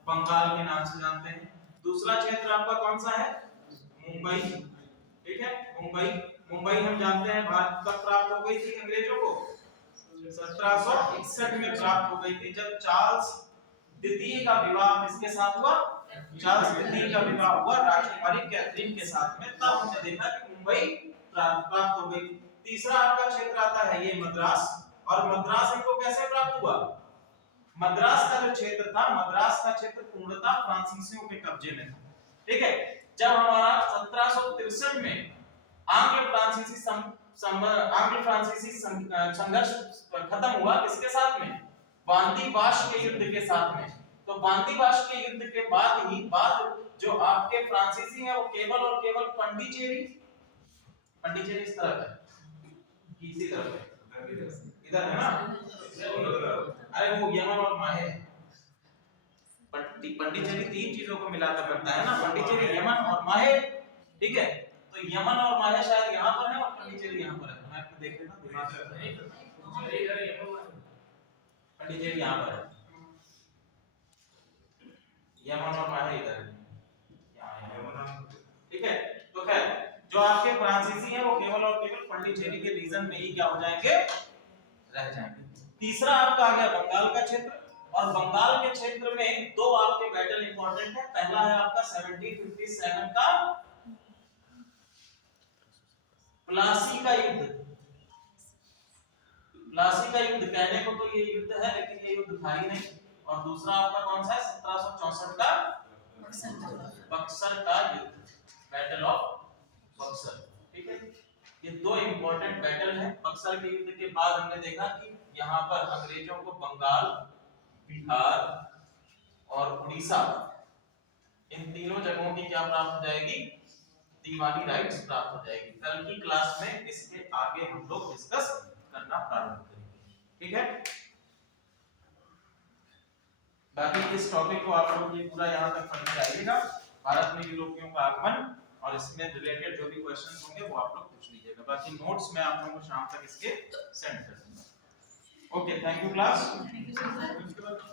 बंगाल के नाम से जानते हैं। दूसरा क्षेत्र आपका कौन सा है, मुंबई। ठीक है, मुंबई हम जानते हैं भारत कब प्राप्त हो गई थी अंग्रेजों को, 1761 में प्राप्त हो गई थी, जब चार्ल्स द्वितीय का विवाह किसके साथ हुआ, चार्ल्स द्वितीय का विवाह हुआ राजकुमारी कैथरीन के साथ में, तब हमने देखा कि मुंबई प्राप्त हो गई। तीसरा आपका क्षेत्र आता है ये मद्रास, और मद्रास इनको कैसे प्राप्त हुआ, मद्रास का जो क्षेत्र था, मद्रास का क्षेत्र पूर्णतः फ्रांसीसियों के कब्जे में था। ठीक है, जब हमारा 1763 में आंग्ल फ्रांसीसी संघर्ष खत्म हुआ, किसके साथ में, बांदीबाश के युद्ध के साथ में। तो बांदीबाश के युद्ध के बाद जो आपके फ्रांसीसी हैं वो केवल और केवल पंडिचेरी इस तरफ है, किसी तरफ है, इधर है ना, अरे वो यमन और माहे, पंडिचेरी तीन चीजों को मिलाकर रखता है ना, पंडिचेरी, यमन और माहे। ठीक है, तो यमन और माहे शायद यहाँ पर है और पंडिचेरी यहाँ पर है। मैप में देख लेना, दिमाग से पंडिचेरी यहाँ पर है, यमन और माहे इधर है। ठीक है, तो खैर जो आपके फ्रांसीसी हैं वो केवल और केवल पौंडीचेरी के रीजन में ही क्या हो जाएंगे, रह जाएंगे। तीसरा आपका आ गया बंगाल का क्षेत्र, और बंगाल के क्षेत्र में दो आपके बैटल इंपॉर्टेंट है। पहला है आपका 1757 का प्लासी का युद्ध। प्लासी का युद्ध कहने को तो ये युद्ध है, लेकिन ये युद्ध था ही नहीं। और दूसरा आपका कौन सा है, 1764 का बक्सर का युद्ध, बैटल ऑफ बक्सर। ठीक है, ये दो इंपॉर्टेंट बैटल हैं। बक्सर के युद्ध के बाद हमने देखा कि यहाँ पर अंग्रेजों को बंगाल, बिहार और उड़ीसा, इन तीनों जगहों की क्या प्राप्त हो जाएगी, दीवानी राइट्स प्राप्त हो जाएगी। कल की क्लास में इसके आगे हम लोग डिस्कस करना प्रारंभ करेंगे। ठीक है, बाकी इस टॉपिक को आप लोग ये पूरा यहाँ तक पढ़ के आइएगा। भारत में यूरोपियों का आगमन और इसमें रिलेटेड जो भी क्वेश्चंस होंगे वो आप लोग पूछ लीजिएगा। बाकी नोट्स मैं आप लोगों को शाम तक इसके सेंड कर दूंगा। Okay, thank you class.